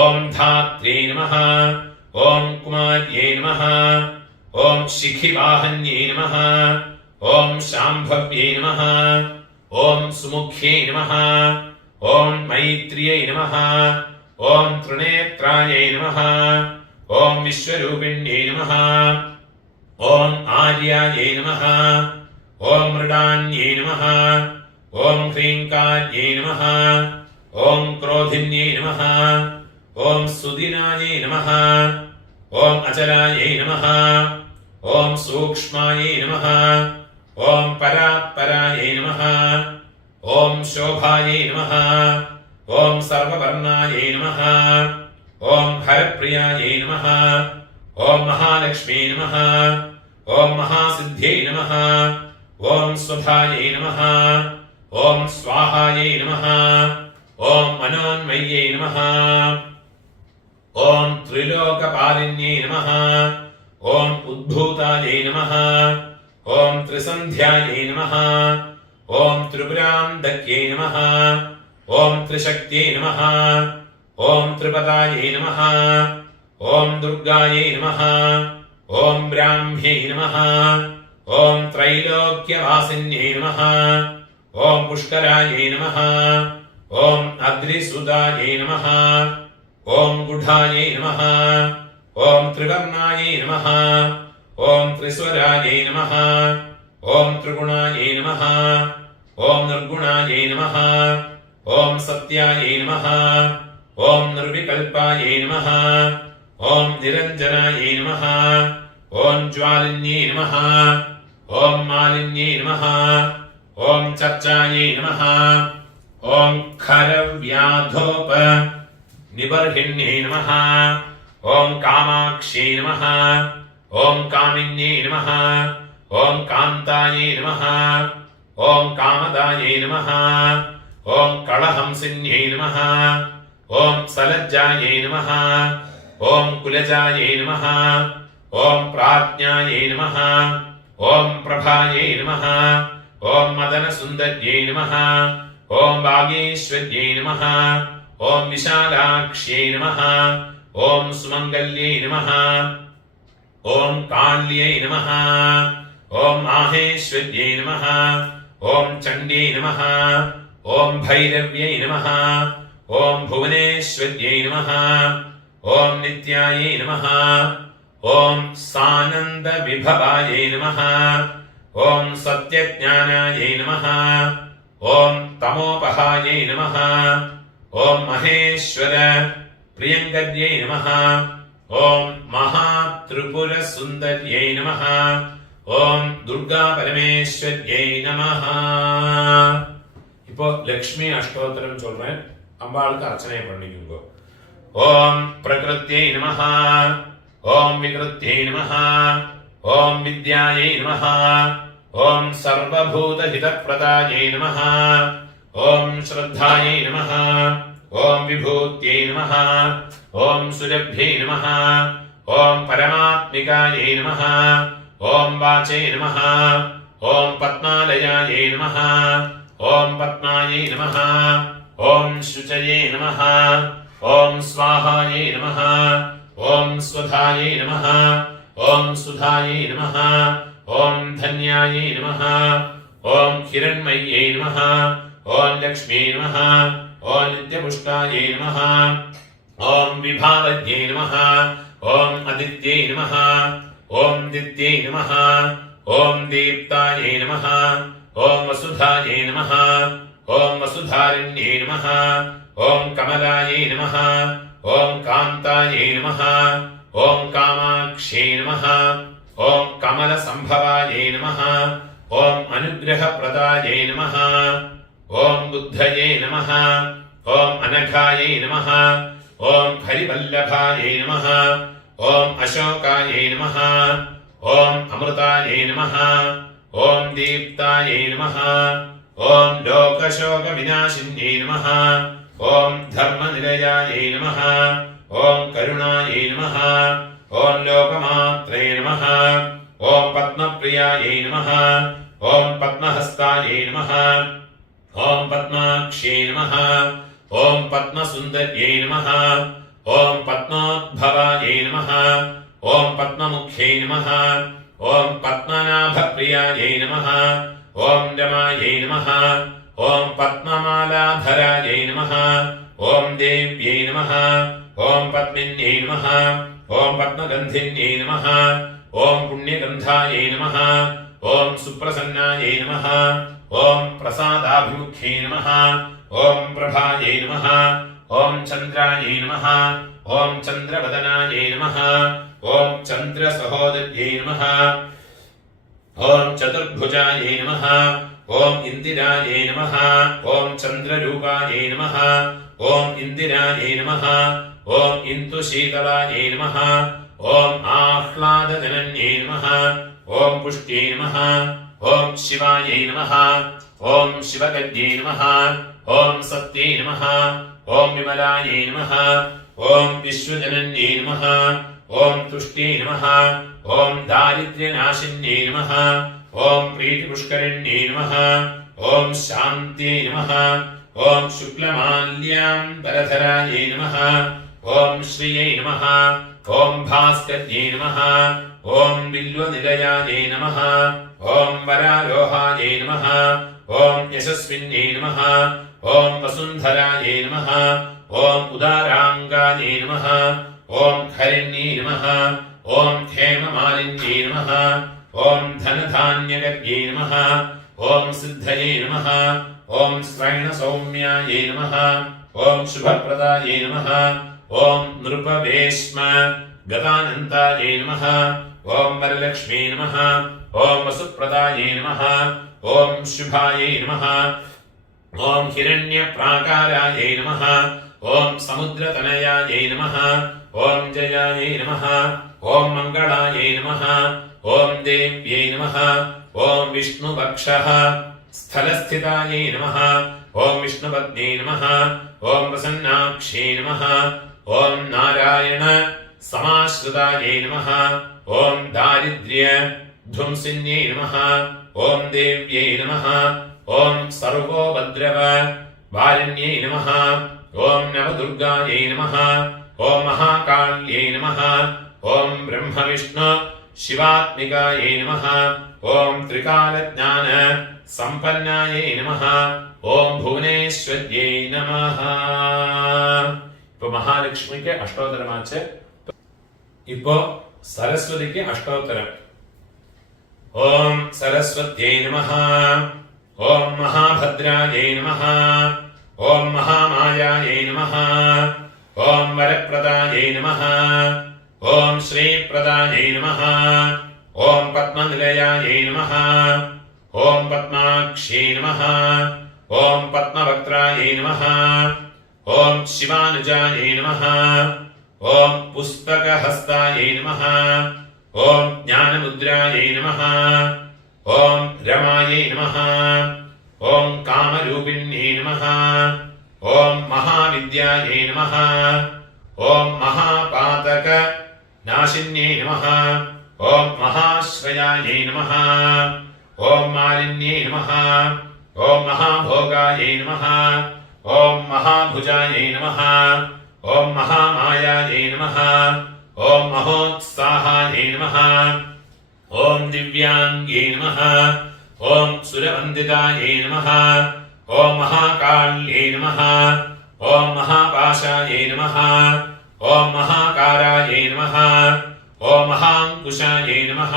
ഓം ധാത്ര്यै നമഃ. ഓം കുമാര്यै നമഃ. ഓം ശിഖിവാഹന്यै നമഃ. ഓം ശാംഭവ്यै നമഃ. ഓം സുമുഖ്यै നമഃ. ഓം മൈത്രിയൈ നമഃ. ഓം ത്രിനേത്രായൈ നമഃ. ഓം വിശ്വരൂപിണ്यै നമഃ. ഓം ആര്യായൈ നമഃ. ഓം മൃഡാന്യൈ നമഃ. ഓം ഹ്രീങ്കാര്यै നമഃ. ഓം ക്രോധിന്യൈ നമഃ. ഓം സുദിനായൈ നമഃ. ഓം അചലായൈ നമഃ. ഓം സൂക്ഷ്മായൈ നമഃ. ഓം പരാത്പരായൈ നമഃ. ഓം ശോഭായൈ നമഃ. ഓം സർവവർണായൈ നമഃ. ഓം ഹരപ്രിയായൈ നമഃ. ഓം മഹാലക്ഷ്മീ നമഃ. ഓം മഹാസിദ്ധ്यै നമഃ. ഓം സ്വധായൈ നമഃ. ഓം സ്വാഹായൈ നമഃ. ഓം മനോന്മയ്യൈ നമഃ. ഓം ത്രിലോകപാലിന്യൈ നമഃ. ഓം ഉദ്ഭൂതായൈ നമഃ. ഓം ത്രിസന്ധ്യായൈ നമഃ. ഓം ത്രിപുരാന്തക്യൈ നമഃ. ഓം ത്രിശക്തിയൈ നമഃ. ഓം ത്രിപദായൈ നമഃ. ഓം ദുർഗായൈ നമഃ. ഓം ബ്രാഹ്മ്യൈ നമഃ. ഓം ത്രൈലോക്യവാസിന്യൈ നമഃ. ഓം പുഷ്കരായൈ നമഃ. ഓം അദ്രിസുതായൈ നമഃ. ഓം ഗുഢായൈ നമഃ. ഓം ത്രിവർണായൈ നമഃ. ഓം ത്രിസ്വരായൈ നമഃ. ഓം ത്രിഗുണായൈ നമഃ. ഓം നിർഗുണായൈ നമഃ. ഓം സത്യായൈ നമഃ. ഓം നിർവികൽപായൈ നമഃ. ഓം നിരഞ്ജനായൈ നമഃ. ഓം ജ്വാലിന്യൈ നമഃ. ഓം മാലിന്യൈ നമഃ. ഓം ചർച്ചായൈ നമഃ. ഓം ഖരവ്യാധോപ നിബർഹിണ്യൈ നമഃ. ഓം കാമാക്ഷ്यै നമഃ. ഓം കാമിന്യൈ നമഃ. ഓം കാന്തായൈ നമഃ. ഓം കാമദായൈ നമഃ. ഓം കളഹംസിന്യൈ നമഃ. ഓം സലജ്ജായൈ നമഃ. ഓം കുലജായൈ നമഃ. ഓം പ്രാജ്ഞായൈ നമഃ. ഓം പ്രഭായൈ നമഃ. ഓം മദനസുന്ദര്यै നമഃ. ഓം വാഗീശ്വര്यै നമഃ. ഓം വിശാലാക്ഷ്यै നമഃ. ഓം സുമംഗല്यै നമഃ. ഓം കാല്यै നമഃ. ഓം മാഹേശ്വര്यै നമഃ. ഓം ചണ്ഡ്यै നമഃ. ഓം ഭൈരവ്यै നമഃ. ഓം ഭുവനേശ്വര്यै നമഃ. ഓം നിത്യായൈ നമഃ. ഓം സാനന്ദവിഭവായൈ നമഃ. ഓം സത്യജ്ഞാനായൈ നമഃ. ഓം തമോപഹായൈ നമഃ. ഓം മഹേശ്വര പ്രിയങ്കരിयै നമഃ. ഓം മഹാത്രിപുരസുന്ദര്यै നമഃ. ഓം ദുർഗാ പരമേശ്വര്यै നമഃ. இப்போ லக்ஷ்மி அஷ்டோத்திரம் சொல்றேன். அம்பாளுக்கு அர்ச்சனை பண்ணிக்குங்க. ஓம் பிரகிருத்யை நமஹ. ஓம் விகிருத்யை நமஹ. ஓம் வித்யாயை நமஹ. ஓம் சர்வபூத ஹிதப்ரதாயை நமஹ. ஓம் ஸ்ரத்தாயை நமஹ. ஓம் விபூத்யை நமஹ. ஓம் சுரभ्यै நமஹ. ஓம் பரமாத்மிகாயை நமஹ. ஓம் வாச்சை நமஹ. ஓம் பத்மாலயாயை நமஹ. ஓம் பத்மாயை நமஹ. ஓம் சுச்சயை நமஹ. ஓம் ஸ்வாஹாயை நமஹ. ஓம் ஸ்வதாயை நமஹ. ஓம் சுதாயை நமஹ. ஓம் தன்யாயை நமஹ. ஓம் ஹிரண்மய்யை நமஹ. ஓம் லக்ஷ்மியை நமஹ. ஓம் நித்யபுஷ்டாயை நமஹ. ஓம் விபாவத்யை நமஹ. ஓம் அதித்யை நமஹ. ഓം ദിത്യൈ നമഃ. ഓം ദീപ്തായൈ നമഃ. ഓം വസുധായൈ നമഃ. ഓം വസുധാരണ്യൈ നമഃ. ഓം കമലായൈ നമഃ. ഓം കാന്തായൈ നമഃ. ഓം കാമാക്ഷ്यै നമഃ. ഓം കമലസംഭവായൈ നമഃ. ഓം അനുഗ്രഹപ്രദായൈ നമഃ. ഓം ബുദ്ധയൈ നമഃ. ഓം അനഘായൈ നമഃ. ഓം ഹരിവല്ലഭായൈ നമഃ. ഓം അശോകായൈ നമഃ. ഓം അമൃതായൈ നമഃ. ഓം ദീപ്തായൈ നമഃ. ഓം ലോകശോകവിനാശിന്യൈ നമഃ. ഓം ധർമ്മനിലയായൈ നമഃ. ഓം കരുണായൈ നമഃ. ഓം ലോകമാത്രേ നമഃ. ഓം പത്മപ്രിയായൈ നമഃ. ഓം പത്മഹസ്തായൈ നമഃ. ഓം പത്മാക്ഷ്यै നമഃ. ഓം പത്മസുന്ദര്यै നമഃ. ഓം പത്മോദ്ഭവായൈ നമഃ. ഓം പത്മമുഖ്यै നമഃ. ഓം പത്മനാഭപ്രിയായൈ നമഃ. ഓം രമായൈ നമഃ. ഓം പത്മമാലാധരായൈ നമഃ. ഓം ദേവ്യൈ നമഃ. ഓം പത്മിന്യൈ നമഃ. ഓം പത്മഗന്ധിന്യൈ നമഃ. ഓം പുണ്യഗന്ധായൈ നമഃ. ഓം സുപ്രസന്നായൈ നമഃ. ഓം പ്രസാദാഭിമുഖ്യൈ നമഃ. ഓം പ്രഭായൈ നമഃ. ഓം ചന്ദ്രായൈ നമഃ. ഓം ചന്ദ്രവദനായൈ നമഃ. ഓം ചന്ദ്രസഹോദര്यै നമഃ. ഓം ചതുർഭുജായൈ നമഃ. ഓം ഇന്ദിരായൈ നമഃ. ഓം ചന്ദ്രരൂപായൈ നമഃ. ഓം ഇന്ദിരായൈ നമഃ. ഓം ഇന്ദുശീതളായൈ നമഃ. ഓം ആഹ്ലാദജനന്യൈ നമഃ. ഓം പുഷ്ട്यै നമഃ. ഓം ശിവായൈ നമഃ. ഓം ശിവഗദ്यै നമഃ. ഓം സത്यै നമഃ. ഓം വിമലായൈ നമഃ. ഓം വിശ്വജനന്യൈ നമഃ. ഓം തുഷ്ട്यै നമഃ. ഓം ദാരിദ്ര്യനാശിന്യൈ നമഃ. ഓം പ്രീതിപുഷ്കരിണ്യൈ നമഃ. ഓം ശാന്ത്यै നമഃ. ഓം ശുക്ലമാല്യാംബരധരായൈ നമഃ. ഓം ശ്രിയൈ നമഃ. ഓം ഭാസ്കര്यै നമഃ. ഓം ബില്വനിലയായൈ നമഃ. ഓം വരാരോഹായൈ നമഃ. ഓം യശസ്വിന്യൈ നമഃ. ഓം വസുന്ധരായൈ നമഃ. ഓം ഉദാരാംഗായൈ നമഃ. ഓം ഹരിണ്യൈ നമഃ. ഓം ഹേമമാലിന്യൈ നമഃ. ഓം ധനധാന്യഗർഗ്यै നമഃ. ഓം സിദ്ധയൈ നമഃ. ഓം ശ്രൈണസൗമ്യായൈ നമഃ. ഓം ശുഭപ്രദായൈ നമഃ. ഓം നൃപവേശ്മ ഗതാനന്തായൈ നമഃ. ഓം വരലക്ഷ്മീ നമഃ. ഓം വസുപ്രദായൈ നമഃ. ഓം ശുഭായൈ നമഃ. ഓം ഹിരണ്യപ്രാകാരായൈ നമഃ. ഓം സമുദ്രതനയായൈ നമഃ. ഓം ജയായൈ നമഃ. ഓം മംഗളായൈ നമഃ. ഓം ദേവ്യൈ നമഃ. ഓം വിഷ്ണുവക്ഷഃ സ്ഥലസ്ഥിതായൈ നമഃ. ഓം വിഷ്ണുപത്ന്യൈ നമഃ. ഓം പ്രസന്നാക്ഷ്यै നമഃ. ഓം നാരായണ സമാശ്രിതായൈ നമഃ. ഓം ദാരിദ്ര്യധ്വംസിന്യൈ നമഃ. ഓം ദേവ്യൈ നമഃ. ഓം സർവോപദ്രവ വാരിണ്യൈ നമഃ. ഓം നവദുർഗായൈ നമഃ. ഓം മഹാകാള്യൈ നമഃ. ഓം ബ്രഹ്മവിഷ്ണു ശിവാത്മികായൈ നമഃ. ഓം ത്രികാലജ്ഞാന സമ്പന്നായൈ നമഃ. ഓം ഭുവനേശ്വര്यै നമഃ. ഇപ്പൊ മഹാലക്ഷ്മിക്ക് അഷ്ടോത്തരമാച്ച്. ഇപ്പോ സരസ്വതിക്ക് അഷ്ടോത്തരം. ഓം സരസ്വത്यै നമഃ. ഓം മഹാഭദ്രായൈ നമഃ. ഓം മഹാമായായൈ നമഃ. ഓം വരപ്രദായൈ നമഃ. ഓം ശ്രീപ്രദായൈ നമഃ. ഓം പത്മനിലയായൈ നമഃ. ഓം പത്മാക്ഷ്यै നമഃ. ഓം പത്മവക്ത്രായൈ നമഃ. ഓം ശിവാനുജായൈ നമഃ. ഓം പുസ്തകഹസ്തായൈ നമഃ. ഓം ജ്ഞാനമുദ്രായൈ നമഃ. ഓം രമായൈ നമഃ. ഓം കാമരൂപിണ്യൈ നമഃ. ഓം മഹാവിദ്യായൈ നമഃ. ഓം മഹാപാതക നാശിന്യൈ നമഃ. ഓം മഹാശ്രയായൈ നമഃ. ഓം മാലിന്യൈ നമഃ. ഓം മഹാഭോഗായൈ നമഃ. ഓം മഹാഭുജായൈ നമഃ. ഓം മഹാമായായൈ നമഃ. ഓം മഹോത്സാഹായൈ നമഃ. ഓം ദിവ്യാംഗ്യൈ നമഃ. ഓം സുരവന്ദിതായൈ നമഃ. ഓം മഹാകാള്യൈ നമഃ. ഓം മഹാപാശായൈ നമഃ. ഓം മഹാകാരായൈ നമഃ. ओम महांकुशायै नमः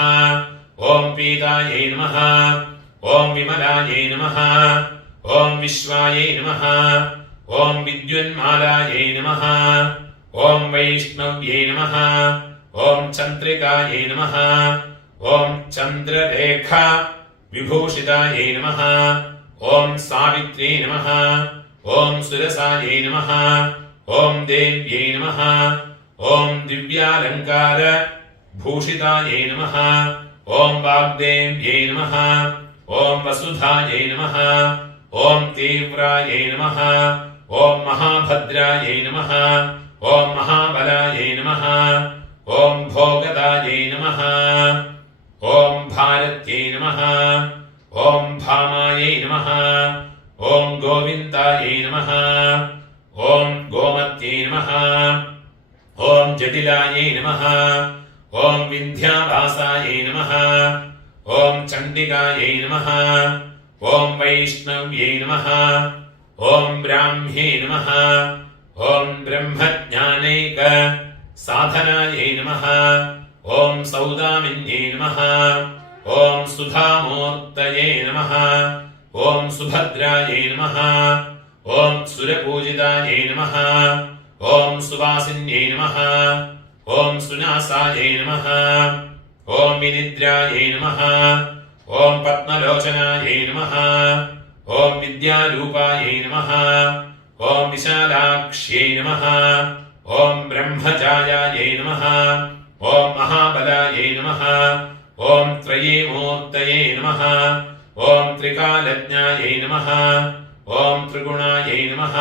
ओम पीतायै नमः ओम विमलायै नमः ओम विश्वायै नमः ओम विद्युन्मालायै नमः ओम वैष्णव्यै नमः ओम चंद्रिकायै नमः ओम चंद्ररेखा विभूषितायै नमः ओम सावित्र्यै नमः ओम सुरसायै नमः ओम देव्यै नमः ओम दिव्यालंकार भूषितायै नमः ओम वाग्देव्यै नमः ओम वसुधायै नमः ओम तीव्रायै नमः ओम महाभद्रायै नमः ओम महाबलायै नमः ओम भोगदायै नमः ओम भारत्यै नमः ओम भामायै नमः ओम गोविन्दायै नमः ओम गोमत्यै नमः ओम जटिलायै नमः ओम विन्ध्यावासायै नमः ओम चण्डिकायै नमः ओम वैष्णव्यै नमः ओम ब्राह्म्यै नमः ओम ब्रह्मज्ञानैक साधनायै नमः ओम सौदामिन्यै नमः ओम सुधामूर्तये नमः ओम सुभद्रायै नमः ओम सुरपूजितायै नमः ओम सुवासिन्यै नमः ओम सुनासायै नमः ओम विनिद्रायै नमः ओम पद्मलोचनायै नमः ओम विद्यारूपायै नमः ओम विशालाक्ष्यै नमः ओम ब्रह्मजायायै नमः ओम महाबलायै नमः ओम त्रयीमूर्तये नमः ओम त्रिकालज्ञायै नमः ओम त्रिगुणायै नमः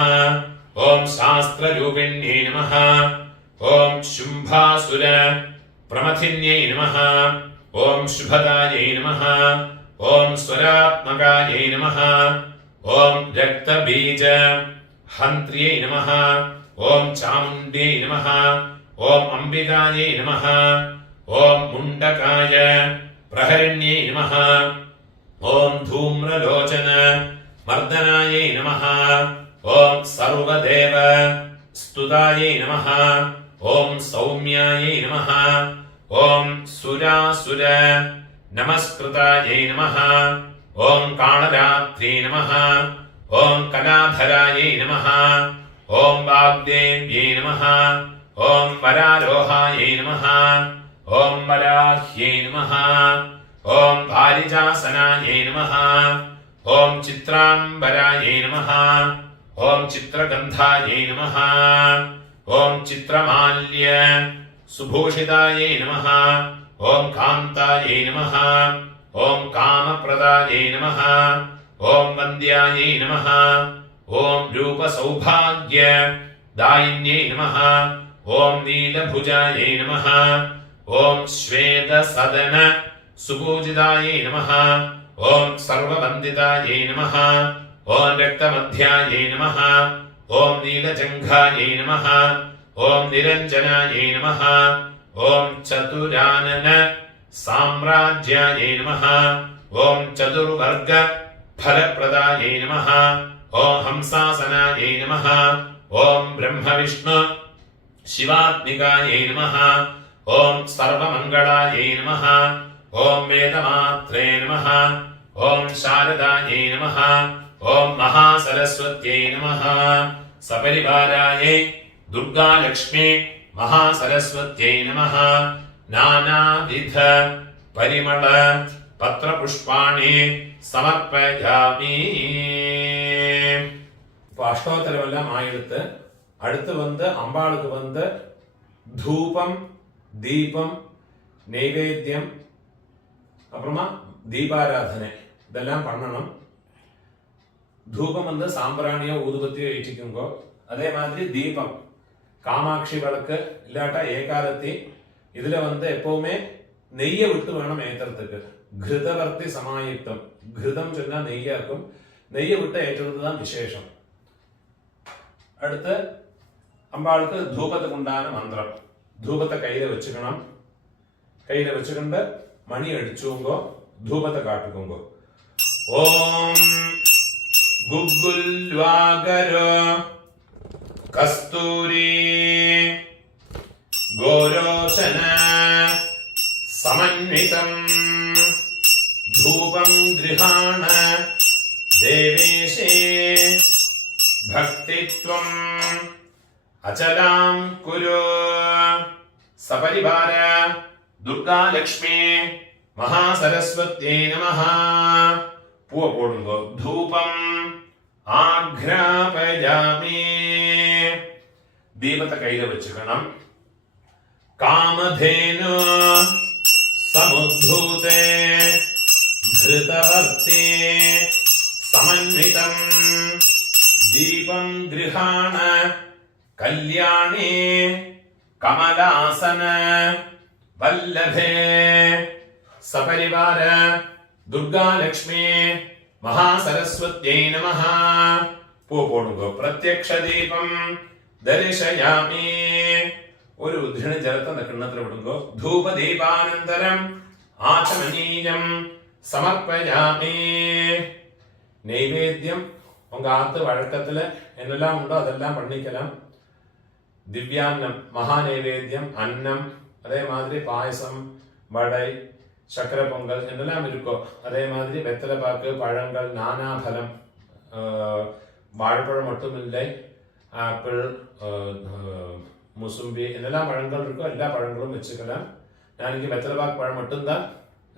ओम शास्त्ररूपिण्यै नमः ओम शुम्भासुर प्रमथिन्यै नमः ओम शुभदायै नमः ओम स्वरात्मकायै नमः ओम रक्तबीज हन्त्र्यै नमः ओम चामुण्ड्यै नमः ओम अम्बिकायै नमः ओम मुण्डकाय प्रहरिण्यै नमः ओम धूम्रलोचन मर्दनायै नमः ओम सर्वदेव स्तुतायै नमः ओम सौम्यायै नमः ओम सुरासुर नमस्कृतायै नमः ओम कालरात्र्यै नमः ओम कलाधरायै नमः ओम वाग्देव्यै नमः ओम वरारोहायै नमः ओम वराह्यै नमः ओम पारिजासनायै नमः ओम चित्रांबरायै नमः ओम चित्रगन्धायै नमः ओम चित्रमाल्य सुभूषितायै नमः ओम कान्तायै नमः ओम कामप्रदायै नमः ओम वन्द्यायै नमः ओम रूपसौभाग्य दायिन्यै नमः ओम नीलभुजायै नमः ओम श्वेतसदन सुपूजितायै नमः ओम सर्ववन्दितायै नमः ओम रक्तमध्यायै नमः ओम नीलजङ्घायै नमः ओम निरञ्जनायै नमः ओम चतुरानन साम्राज्यायै नमः ओम चतुर्वर्ग फलप्रदायै नमः ओम हंसासनायै नमः ओम ब्रह्मविष्णु शिवात्मिकायै नमः ओम सर्वमङ्गलायै नमः ओम वेदमात्रे नमः ओम शारदायै नमः ओम महासरस्वत्यै नमः सपरिवारायै दुर्गालक्ष्मी महासरस्वत्यै नमः नानाविध परिमळ पत्रपुष्पाणि समर्पयामि. இப்போ அஷ்டோத்தரம் எல்லாம் ஆயிடுத்து. அடுத்து அம்பாளுக்கு தூபம், தீபம், நைவேத்தியம், அப்புறமா தீபாராதனை இதெல்லாம் பண்ணணும். தூபம் சாம்பிராணியோ ஊதுபத்தியோ ஏற்றிக்குங்கோ. அதே மாதிரி தீபம் காமாட்சி விளக்கு இல்லாட்டா ஏகாதத்தி இதுல எப்பவுமே நெய்யை விட்டு வேணும் ஏத்துறதுக்கு. கிருதவர்த்தி சமாயுக்தம், கிருதம் சொன்னா நெய்யா இருக்கும், நெய்யை விட்டு ஏற்றுறதுதான் விசேஷம். அடுத்து அம்பாளுக்கு தூபத்துக்கு உண்டான மந்திரம். தூபத்தை கையில வச்சுக்கணும். கையில வச்சுக்கிண்டு மணி அடிச்சுங்கோ, தூபத்தை காட்டுக்குங்கோ. ஓம் குக்குல்வாகரோ கஸ்தூரி கோரோச்சன സമന്വിതം ധൂപം ഗൃഹാണ ദേവേശേ ഭക്തിത്വം അചലാം കുരു സപരിവാര ദുർഗാലക്ഷ്മി മഹാസരസ്വത്യേ നമഃ. പൂവ പോടുങ്കോ. ധൂപം ആഘ്രാപയാമി. ദീപത്തെ കയ്യിൽ വെച്ചുക്കണം. കാമധേനു സമുദ്ധൂതേ ധൃതവർത്തേ സമന്വിതം ദീപം ഗൃഹാണ കല്യാണേ കമലാസന വല്ലഭേ സപരിവാര ദുർഗാലക്ഷ്മി മഹാസരസ്വത്യൈ നമഃ. പൂ പോടുങ്കോ. പ്രത്യക്ഷ ദീപം ദർശയാമി. ഒരു ഉദ്ധിണി ജലത്തെ കിണ്ണത്തിൽ വിടുങ്കോ. ധൂപദീപാനന്തരം ആചമനീയം സമർപ്പയാമി. നൈവേദ്യം உங்க ஆத்து வழக்கத்துல என்னெல்லாம் உண்டோ அதெல்லாம் பண்ணிக்கலாம். திவ்யான்னம் மகா நைவேத்தியம், அன்னம், அதே மாதிரி பாயசம், வடை, சக்கரை பொங்கல் என்னெல்லாம் இருக்கோ அதே மாதிரி வெத்தலை பாக்கு, பழங்கள், நானாபலம், வாழைப்பழம் மட்டும் இல்லை, ஆப்பிள், முசும்பி என்னெல்லாம் பழங்கள் இருக்கோ எல்லா பழங்களும் வச்சுக்கலாம். நான் இங்கே வெத்தலை பாக்கு பழம் மட்டும்தான்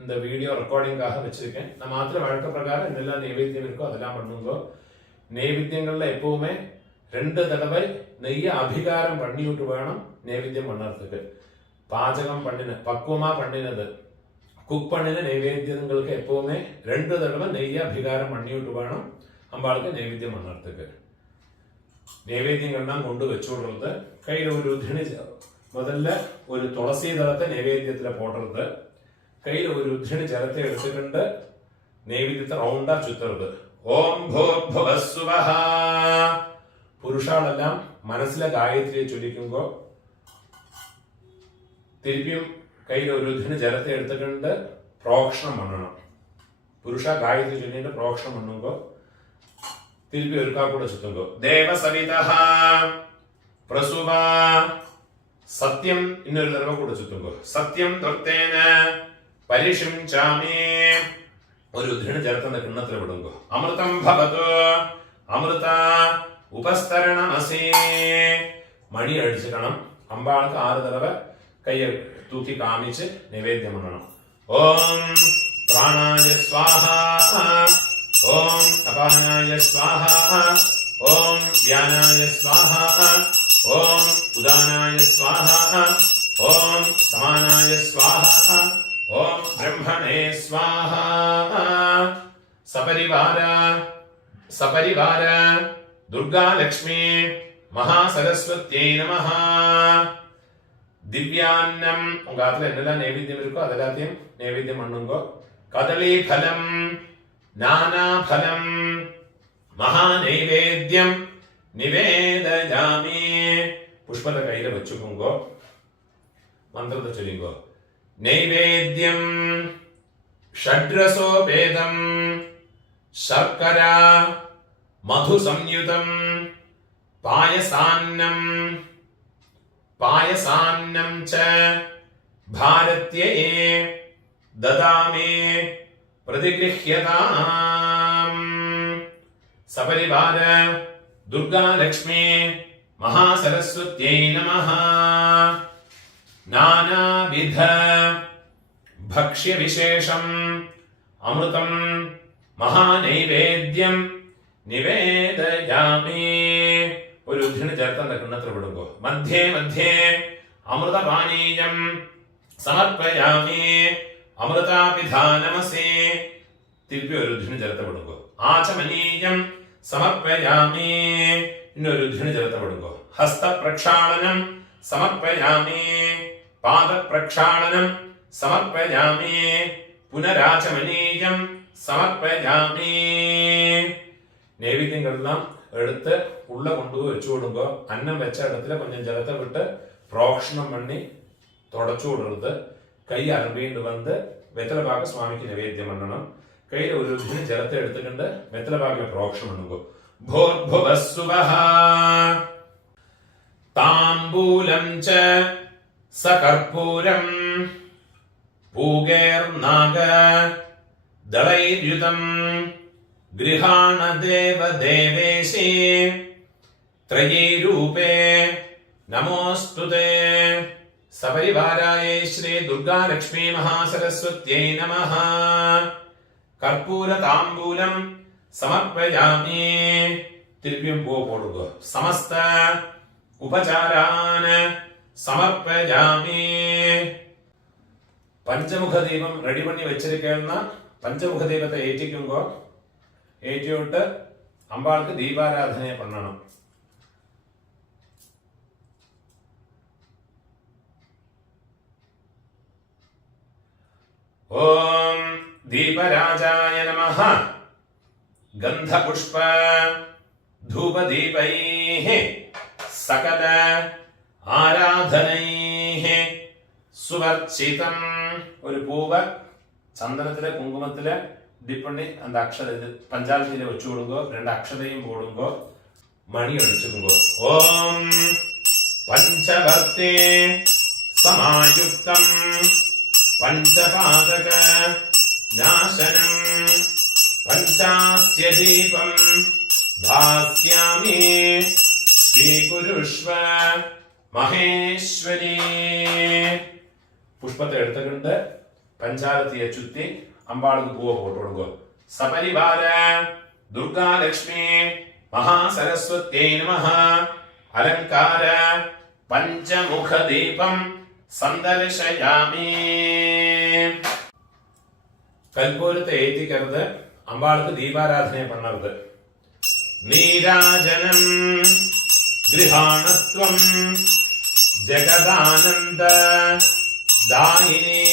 இந்த வீடியோ ரெக்கார்டிங்காக வச்சிருக்கேன். நான் மாத்திர வழக்க பிரகாரம் என்னெல்லாம் நைவேத்தியம் இருக்கோ அதெல்லாம் பண்ணுங்கோ. நைவேத்தியங்கள்ல எப்பவுமே 2 தடவை நெய்ய அபிகாரம் பண்ணிவிட்டு வேணும் நைவேத்தியம் பண்ணறதுக்கு. பாചகம் பண்ணின பக்குவமா பண்ணினது குக் பண்ணின நைவேத்தியங்களுக்கு எப்பவுமே 2 தடவை நெய்ய அபிகாரம் பண்ணிவிட்டு வேணும் அம்பாளுக்கு நைவேத்தியம் பண்ணறதுக்கு. நைவேத்தியங்கள்லாம் கொண்டு வச்சு விடுறது. கையில ஒரு உதிணி முதல்ல ஒரு துளசி தளத்தை நைவேத்தியத்துல போடுறது. கையில ஒரு உதிணி ஜலத்தை எடுத்துக்கிட்டு நைவேத்தியத்தை ரவுண்டா சுத்துறது. ഓം ഭൂർഭുവസ്സുവഃ. പുരുഷാളെല്ലാം മനസ്സിലെ ഗായത്രിയെ ചൊല്ലിക്കുമ്പോ തിരുപ്പിയും കയ്യിൽ ഒരു ഉദ്ധിന് ജലത്തെ എടുത്തിട്ടുണ്ട് പ്രോക്ഷണം പണ്ണണം. പുരുഷ ഗായത്രി ചൊല്ലിട്ട് പ്രോക്ഷണം പണ്ണുമ്പോ തിരുപ്പി ഒരുക്കാ കൂടെ ചുറ്റുമ്പോ ദേവസവിതഃ പ്രസുവ സത്യം ഇന്നൊരു തടവ കൂടെ ചുറ്റുമ്പോ സത്യം ത്വത്തേന പരിഷിംചാമി. ഒരു ഉദ്ധിന് ജലത്തിന്റെ കിണ്ണത്തിൽ വിടുമ്പോ അമൃതം ഭവതു അമൃത ഉപസ്തരണമസി. മണി അടിച്ചിക്കണം. അമ്പാൾക്ക് 6 തടവ കയ്യ തൂക്കി കാമിച്ച് നൈവേദ്യം பண்ணணும். ഓം പ്രാണായ സ്വാഹ, ഓം അപാനായ സ്വാഹ, ഓം വ്യാനായ സ്വാഹ, ഓം ഉദാനായ സ്വാഹ, ഓം സമാനായ സ്വാഹ, ഓം ബ്രഹ്മണേ സ്വാഹ. സപരിവാര സപരിവാര ദുർഗാലക്ഷ്മി മഹാസരസ്വത്യൈ നമഃ. ദിവ്യാന്നം உங்க ஆத்துல என்னெல்லாம் நைவேத்தியம் இருக்கோ அதெல்லாத்தையும் நைவேத்தியம் பண்ணுங்கோ. கதளி பலம் நானாபலம் மகா நைவேத்தியம் நிவேதயாமி. புஷ்பத்தை கையில வச்சுக்கோங்கோ. மந்திரத்தை சொல்லிங்கோ. നൈവേദ്യം ഷഡ്രസോപേതം ശർക്കര മധുസംയുതം പായസാന്നം പായസാന്നം ച ഭാരത്യേ ദദാമി പ്രതിഗൃഹ്യതാം. സപരിവാര ദുർഗാലക്ഷ്മി മഹാസരസ്വത്യൈ നമഃ. നാനാവിധ ഭക്ഷ്യവിശേഷം അമൃതം മഹാനൈവേദ്യം നിവേദയാമി. ഒരു ഉദ്ധിന് ചേർത്ത കിണ്ണത്തിൽ വിടുമ്പോ മധ്യേ മധ്യേ അമൃതപാനീയം സമർപ്പയാമി. അമൃതാപിധാനമസി. തിരുപ്പി ഒരു ഉദ്ധിന് ചേർത്ത് വിടുമ്പോ ആചമനീയം സമർപ്പയാമി. ഇന്നൊരു ഉദ്ധിന് ചേർത്ത് വിടുമ്പോ ഹസ്തപ്രക്ഷാളനം സമർപ്പയാമി. പാദപ്രക്ഷാളനം സമർപ്പയാമി. പുനരാചമനീയം സമർപ്പയാമി. നൈവേദ്യങ്ങളെല്ലാം എടുത്ത് ഉള്ള കൊണ്ടുപോയി വെച്ചു കൊടുക്കുക. അന്നം വെച്ച ഇടത്തില് കൊഞ്ചം ജലത്തെ വിട്ട് പ്രോക്ഷണം പണി തുടച്ചു കൊടുത്ത് കൈ അരമ്പീണ്ട് വന്ന് വെത്തലഭാഗ സ്വാമിക്ക് നൈവേദ്യം പണ്ണണം. കയ്യിൽ ഒരു ജലത്തെ എടുത്തിട്ടുണ്ട് വെത്തലഭാഗിലെ പ്രോക്ഷണം പണ്ണുക. ഭൂർഭുവസ്സുവഃ താംബൂലം ച സകർപ്പൂരം पूगैर्नाग दलैर्युतम् गृहाण देव देवेशे त्रयी रूपे नमोस्तुते। सपरिवारायै श्री दुर्गा लक्ष्मी महासरस्वत्यै नमः। कर्पूर तांबूलम समर्पयामि। तिरुपियुम पू पोडुगो। समस्त उपचारान् समर्पयामि। पंचमुख दीपम रेडी पण्णि वेच्चिरिक्कुन्न पंचमुख दीपत्ते एट्टिक्कुंगो। एट्टियिट्टु अम्बाळुक्कु दीपाराधने पण्णणम। ओम दीपराजाय नमः। गंधपुष्प धूपदीपैः सकल आराधनैः सुवर्चितम्। ഒരു പൂവ് ചന്ദനത്തിലെ കുങ്കുമത്തിലെ ഡിപ്പണ്ണി அந்த അക്ഷര പഞ്ചാബിലെ വെച്ചു കൊടുങ്കോ. രണ്ട് അക്ഷരയും പോടുങ്കോ. മണി അടിച്ചുങ്കോ. ഓം പഞ്ചവർത്തേ സമായുക്തം പഞ്ചപാദക നാശനം പഞ്ചാസ്യ ദീപം ദാസ്യാമി സ്വീകുരുഷ്വ മഹേശ്വരി. പുഷ്പത്തെ എടുത്തുകൊണ്ട് പഞ്ചാരത്തിയെ ചുറ്റി അമ്പാൾക്ക് പൂവ് പോട്ട് കൊടുക്കുക. സപരിവാര ദുർഗാ ലക്ഷ്മി മഹാസരസ്വത്यै നമഃ. അലങ്കാര പഞ്ചമുഖ ദീപം സന്ദർശയാമി. കൽപ്പൂരത്തെ ഏറ്റിക്കരുത്. അമ്പാൾക്ക് ദീപാരാധനയെ പണ്ണരുത്. നീരാജനം ഗൃഹാണത്വം ജഗദാനന്ദ ദായിനി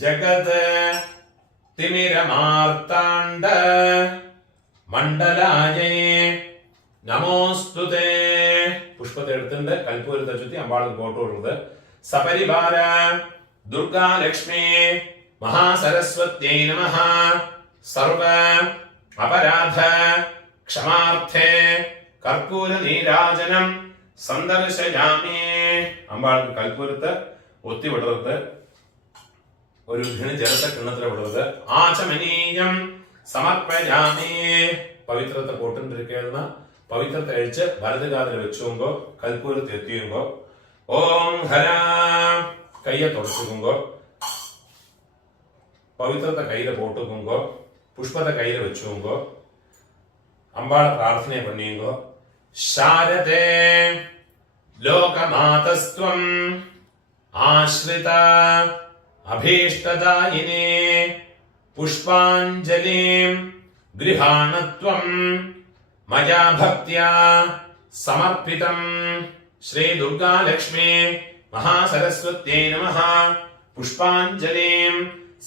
ജഗത് തിമിരമാർത്താണ്ഡ മണ്ഡലായേ നമോസ്തുതേ. പുഷ്പത്തെ എടുത്തുണ്ട് കൽപ്പൂരത്തെ ചുറ്റി അമ്പാൾക്ക് പോട്ട് കൊടുക്കുന്നത്. സപരിവാര ദുർഗാ ലക്ഷ്മി മഹാസരസ്വത്यै നമഃ. സർവ അപരാധ ക്ഷമാർത്ഥേ കർപ്പൂര നീരാജനം സന്ദർശയാമി. അമ്പാൾക്ക് കൽപ്പൂരത്ത് ഒത്തിവിടരുത്. ഒരു ജലത്തെ കിണ്ണത്തിലെ വിടരുത്. ആചമനീയം സമർപ്പയാമി. പവിത്രത്തെ പോട്ടുണ്ടിരിക്കുന്ന പവിത്രത്തെ അഴിച്ച് വലതുകാതിൽ വെച്ചുമ്പോ കൽപ്പൂരത്തെ എത്തിയുമ്പോ ഓം ഹര കയ്യെ തുടച്ചുമ്പോ പവിത്രത്തെ കയ്യില് പോട്ടുമ്പോ പുഷ്പത്തെ കയ്യില് വെച്ചുമ്പോ അമ്പാളെ പ്രാർത്ഥനയെ പണിയുമ്പോ ശാരദേ ലോകമാതസ്ത്വം ആശ്രിത അഭീഷ്ടദായിനേ പുഷ്പാഞ്ജലിം ഗൃഹാണത്വം മയാ ഭക്ത്യാ സമർപ്പിതം. ശ്രീ ദുർഗാ ലക്ഷ്മി മഹാസരസ്വത്यै നമഃ. പുഷ്പാഞ്ജലിം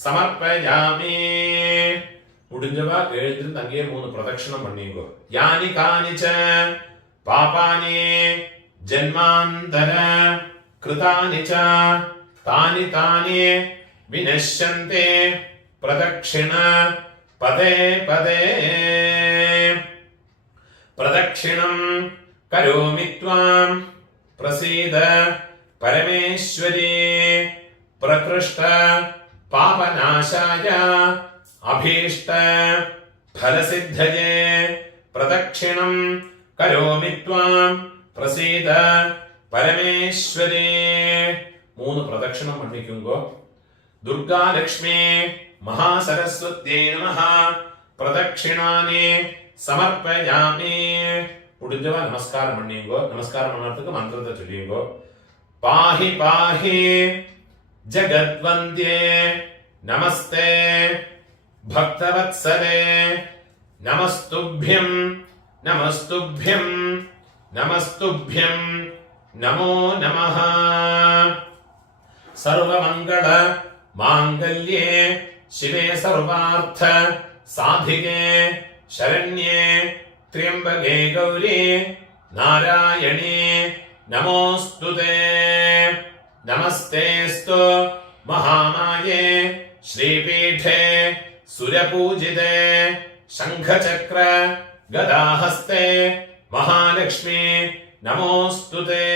സമർപ്പയാമി. മുടിഞ്ഞവ എഴുത്തിൽ തങ്ങിയ 3 പ്രദക്ഷിണം പണിയുക. യാനി കാനിച പാപാനി ജന്മാന്തര കൃതാനി ച താനി താനി വിനശ്യന്തെ പ്രദക്ഷിണ പദേ പദേ. പ്രദക്ഷിണം കരോമി ത്വാം പ്രസീദ പരമേശ്വരി. പ്രകൃഷ്ട പാപനാശായ അഭീഷ്ട ഫലസിദ്ധയേ പ്രദക്ഷിണം കരോമി ത്വാം പ്രസീദ പരമേശ്വരി. 3 പ്രദക്ഷിണം പണിക്കുമ്പോ ദുർഗാ ലക്ഷ്മി മഹാസരസ്വത്यै നമഃ. പ്രദക്ഷിണാനി സമർപ്പയാമി. മുടിഞ്ഞവ നമസ്കാരം പണിയുമ്പോ നമസ്കാരം പണ്ണത്തുക്ക് മന്ത്രത്തെ ചൊല്ലിയുമ്പോ പാഹി പാഹി ജഗദ്വന്ദ്യേ നമസ്തേ ഭക്തവത്സലേ നമസ്തുഭ്യം നമസ്തുഭ്യം നമസ്തുഭ്യം നമോ നമഃ. സർവമംഗള മാംഗല്യേ ശിവേ സർവാർത്ഥ സാധികേ ശരണ്യേ ത്ര്യംബകേ ഗൗരി നാരായണീ നമോസ്തുതേ. നമസ്തേസ്തു മഹാമായേ ശ്രീപീഠേ സുരപൂജിതേ ശംഖചക്ര ഗദാഹസ്തേ മഹാലക്ഷ്മി നമോസ്തുതേ.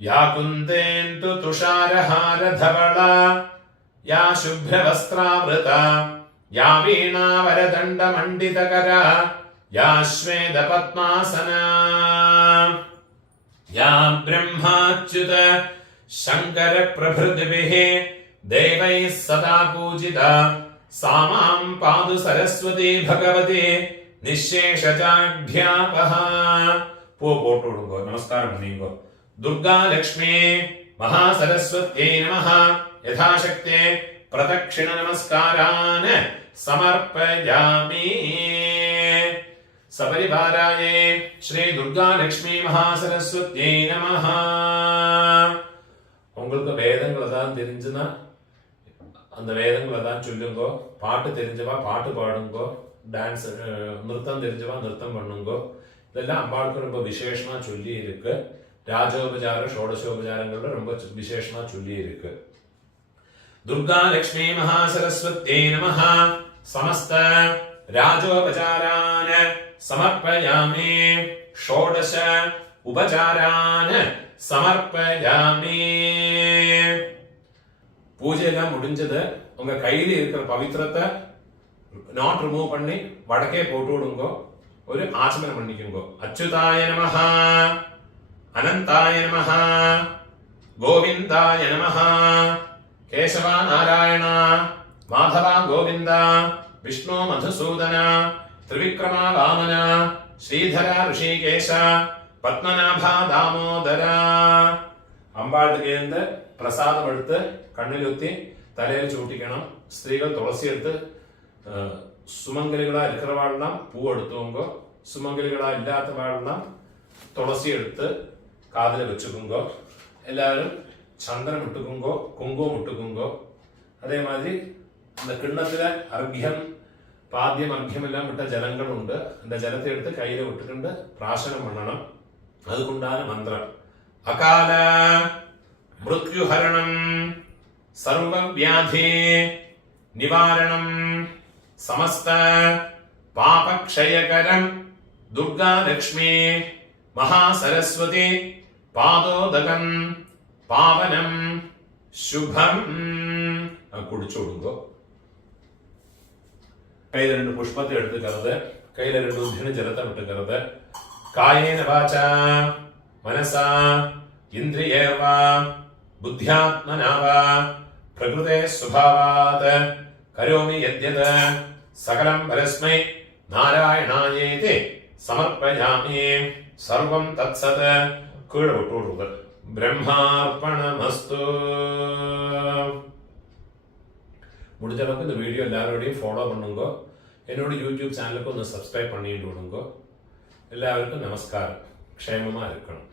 யா குந்தேந்து துஷாரஹார தவளா யா சுப்ரவஸ்திராவ்ருதா யா வீணாவரதண்ட மண்டிதகரா யா ஸ்வேத பத்மாசனா யா பிரம்மாच्युत शंकर प्रभृतिभिः देवैः सदा पूजिता सा मां पादु सरस्वती भगवती निःशेषजाढ्यापः पू पोट्टुडुंगो नमस्कारं पण्णिंगो दुर्गा लक्ष्मी महासरस्वत्यै नमः यथाशक्ते प्रदक्षिण नमस्कारान् समर्पयामि सपरिवाराये श्री दुर्गा लक्ष्मी महासरस्वत्यै नमः உங்களுக்கு வேதங்களை தான் தெரிஞ்சுன்னா அந்த வேதங்களை தான் சொல்லுங்கோ, பாட்டு தெரிஞ்சவா பாட்டு பாடுங்கோ, டான்ஸ் நிறுத்தம் தெரிஞ்சவா நிறுத்தம் பண்ணுங்கோ. இதெல்லாம் அம்பாளுக்கு ரொம்ப விசேஷமா சொல்லி இருக்கு. ராஜோபச்சார ஷோடசோபச்சாரங்கள்ல ரொம்ப விசேஷமா சொல்லி இருக்கு. துர்கா லக்ஷ்மி மகாசரஸ்வத்யை நமஹ. சமஸ்த ராஜோபச்சாரான் சமர்ப்பயாமி. ஷோடச உபச்சாரான் சமர்ப்பயாமி. பூஜை எல்லாம் முடிஞ்சது. உங்க கையில இருக்கிற பவித்திரத்தை நாட் ரிமூவ் பண்ணி வடக்கே போட்டு விடுங்கோ. ஒரு ஆச்சமனம் பண்ணிக்கோங்க. அச்சுதாய நமஹ, அனந்தாய நமஹ, கோவிந்தாய நமஹ, கேசவா நாராயணா, மாதவா கோவிந்தா, விஷ்ணு மதுசூதனா, திரிவிக்ரமா வாமனா, ஸ்ரீதரா ரிஷிகேஷ, பத்மநாபா தாமோதரா. അമ്പാളുടെ കയ്യിൽ പ്രസാദം എടുത്ത് കണ്ണിലുത്തി തലയിൽ ചൂട്ടിക്കണം. സ്ത്രീകൾ തുളസി എടുത്ത് സുമംഗലികളാ ഇരിക്കുന്ന വാഴണം പൂ എടുത്തുകൊങ്കോ, സുമംഗലികളാ ഇല്ലാത്ത വാഴണം തുളസി എടുത്ത് കാതിൽ വെച്ചുകൊങ്കോ. എല്ലാവരും ചന്ദനം ഇട്ടുകൊങ്കോ, കുങ്കുമം ഇട്ടുകൊങ്കോ. അതേമാതിരി இந்த கிண்ணத்துல அர்க்யம் பாத்தியம் அர்க்யம் எல்லாம் விட்ட ஜலங்கள் உண்டு. அந்த ஜலத்தை எடுத்து கையில விட்டுக்கிண்டு பிராசனம் பண்ணணும். அதுக்குண்டான மந்திரம் அகால மிருத்யுஹரணம் சர்வ வியாதி நிவாரணம் சமஸ்த பாபக்ஷயகரம் துர்கா லக்ஷ்மி மகாசரஸ்வதி பாதோதகம் பாவனம் சுபம். குடிச்சு விடுங்கோ. கையில 2 புஷ்பத்தை எடுத்துக்கிறது, கையில 2 உத்தின ஜலத்தை விட்டுக்கிறது. காயேன வாசா मनसा इंद्रियेवा बुद्ध्यात्मना वा प्रकृते स्वभावात् करोमि यद्यत् सकलं परस्मै नारायणायेति समर्पयामि. सर्वं तत्सत् कीळवट्टुडुग. ब्रह्मार्पणमस्तु. முடிஞ்ச அளவுக்கு இந்த வீடியோ எல்லாரோடையும் ஃபாலோ பண்ணுங்க. என்னோட யூடியூப் சேனலுக்கு ഒന്ന് സബ്സ്ക്രൈബ് பண்ணிட்டு விடுங்க. எல்லாருக்கும் நமஸ்காரம். ക്ഷേമமா இருக்கணும்.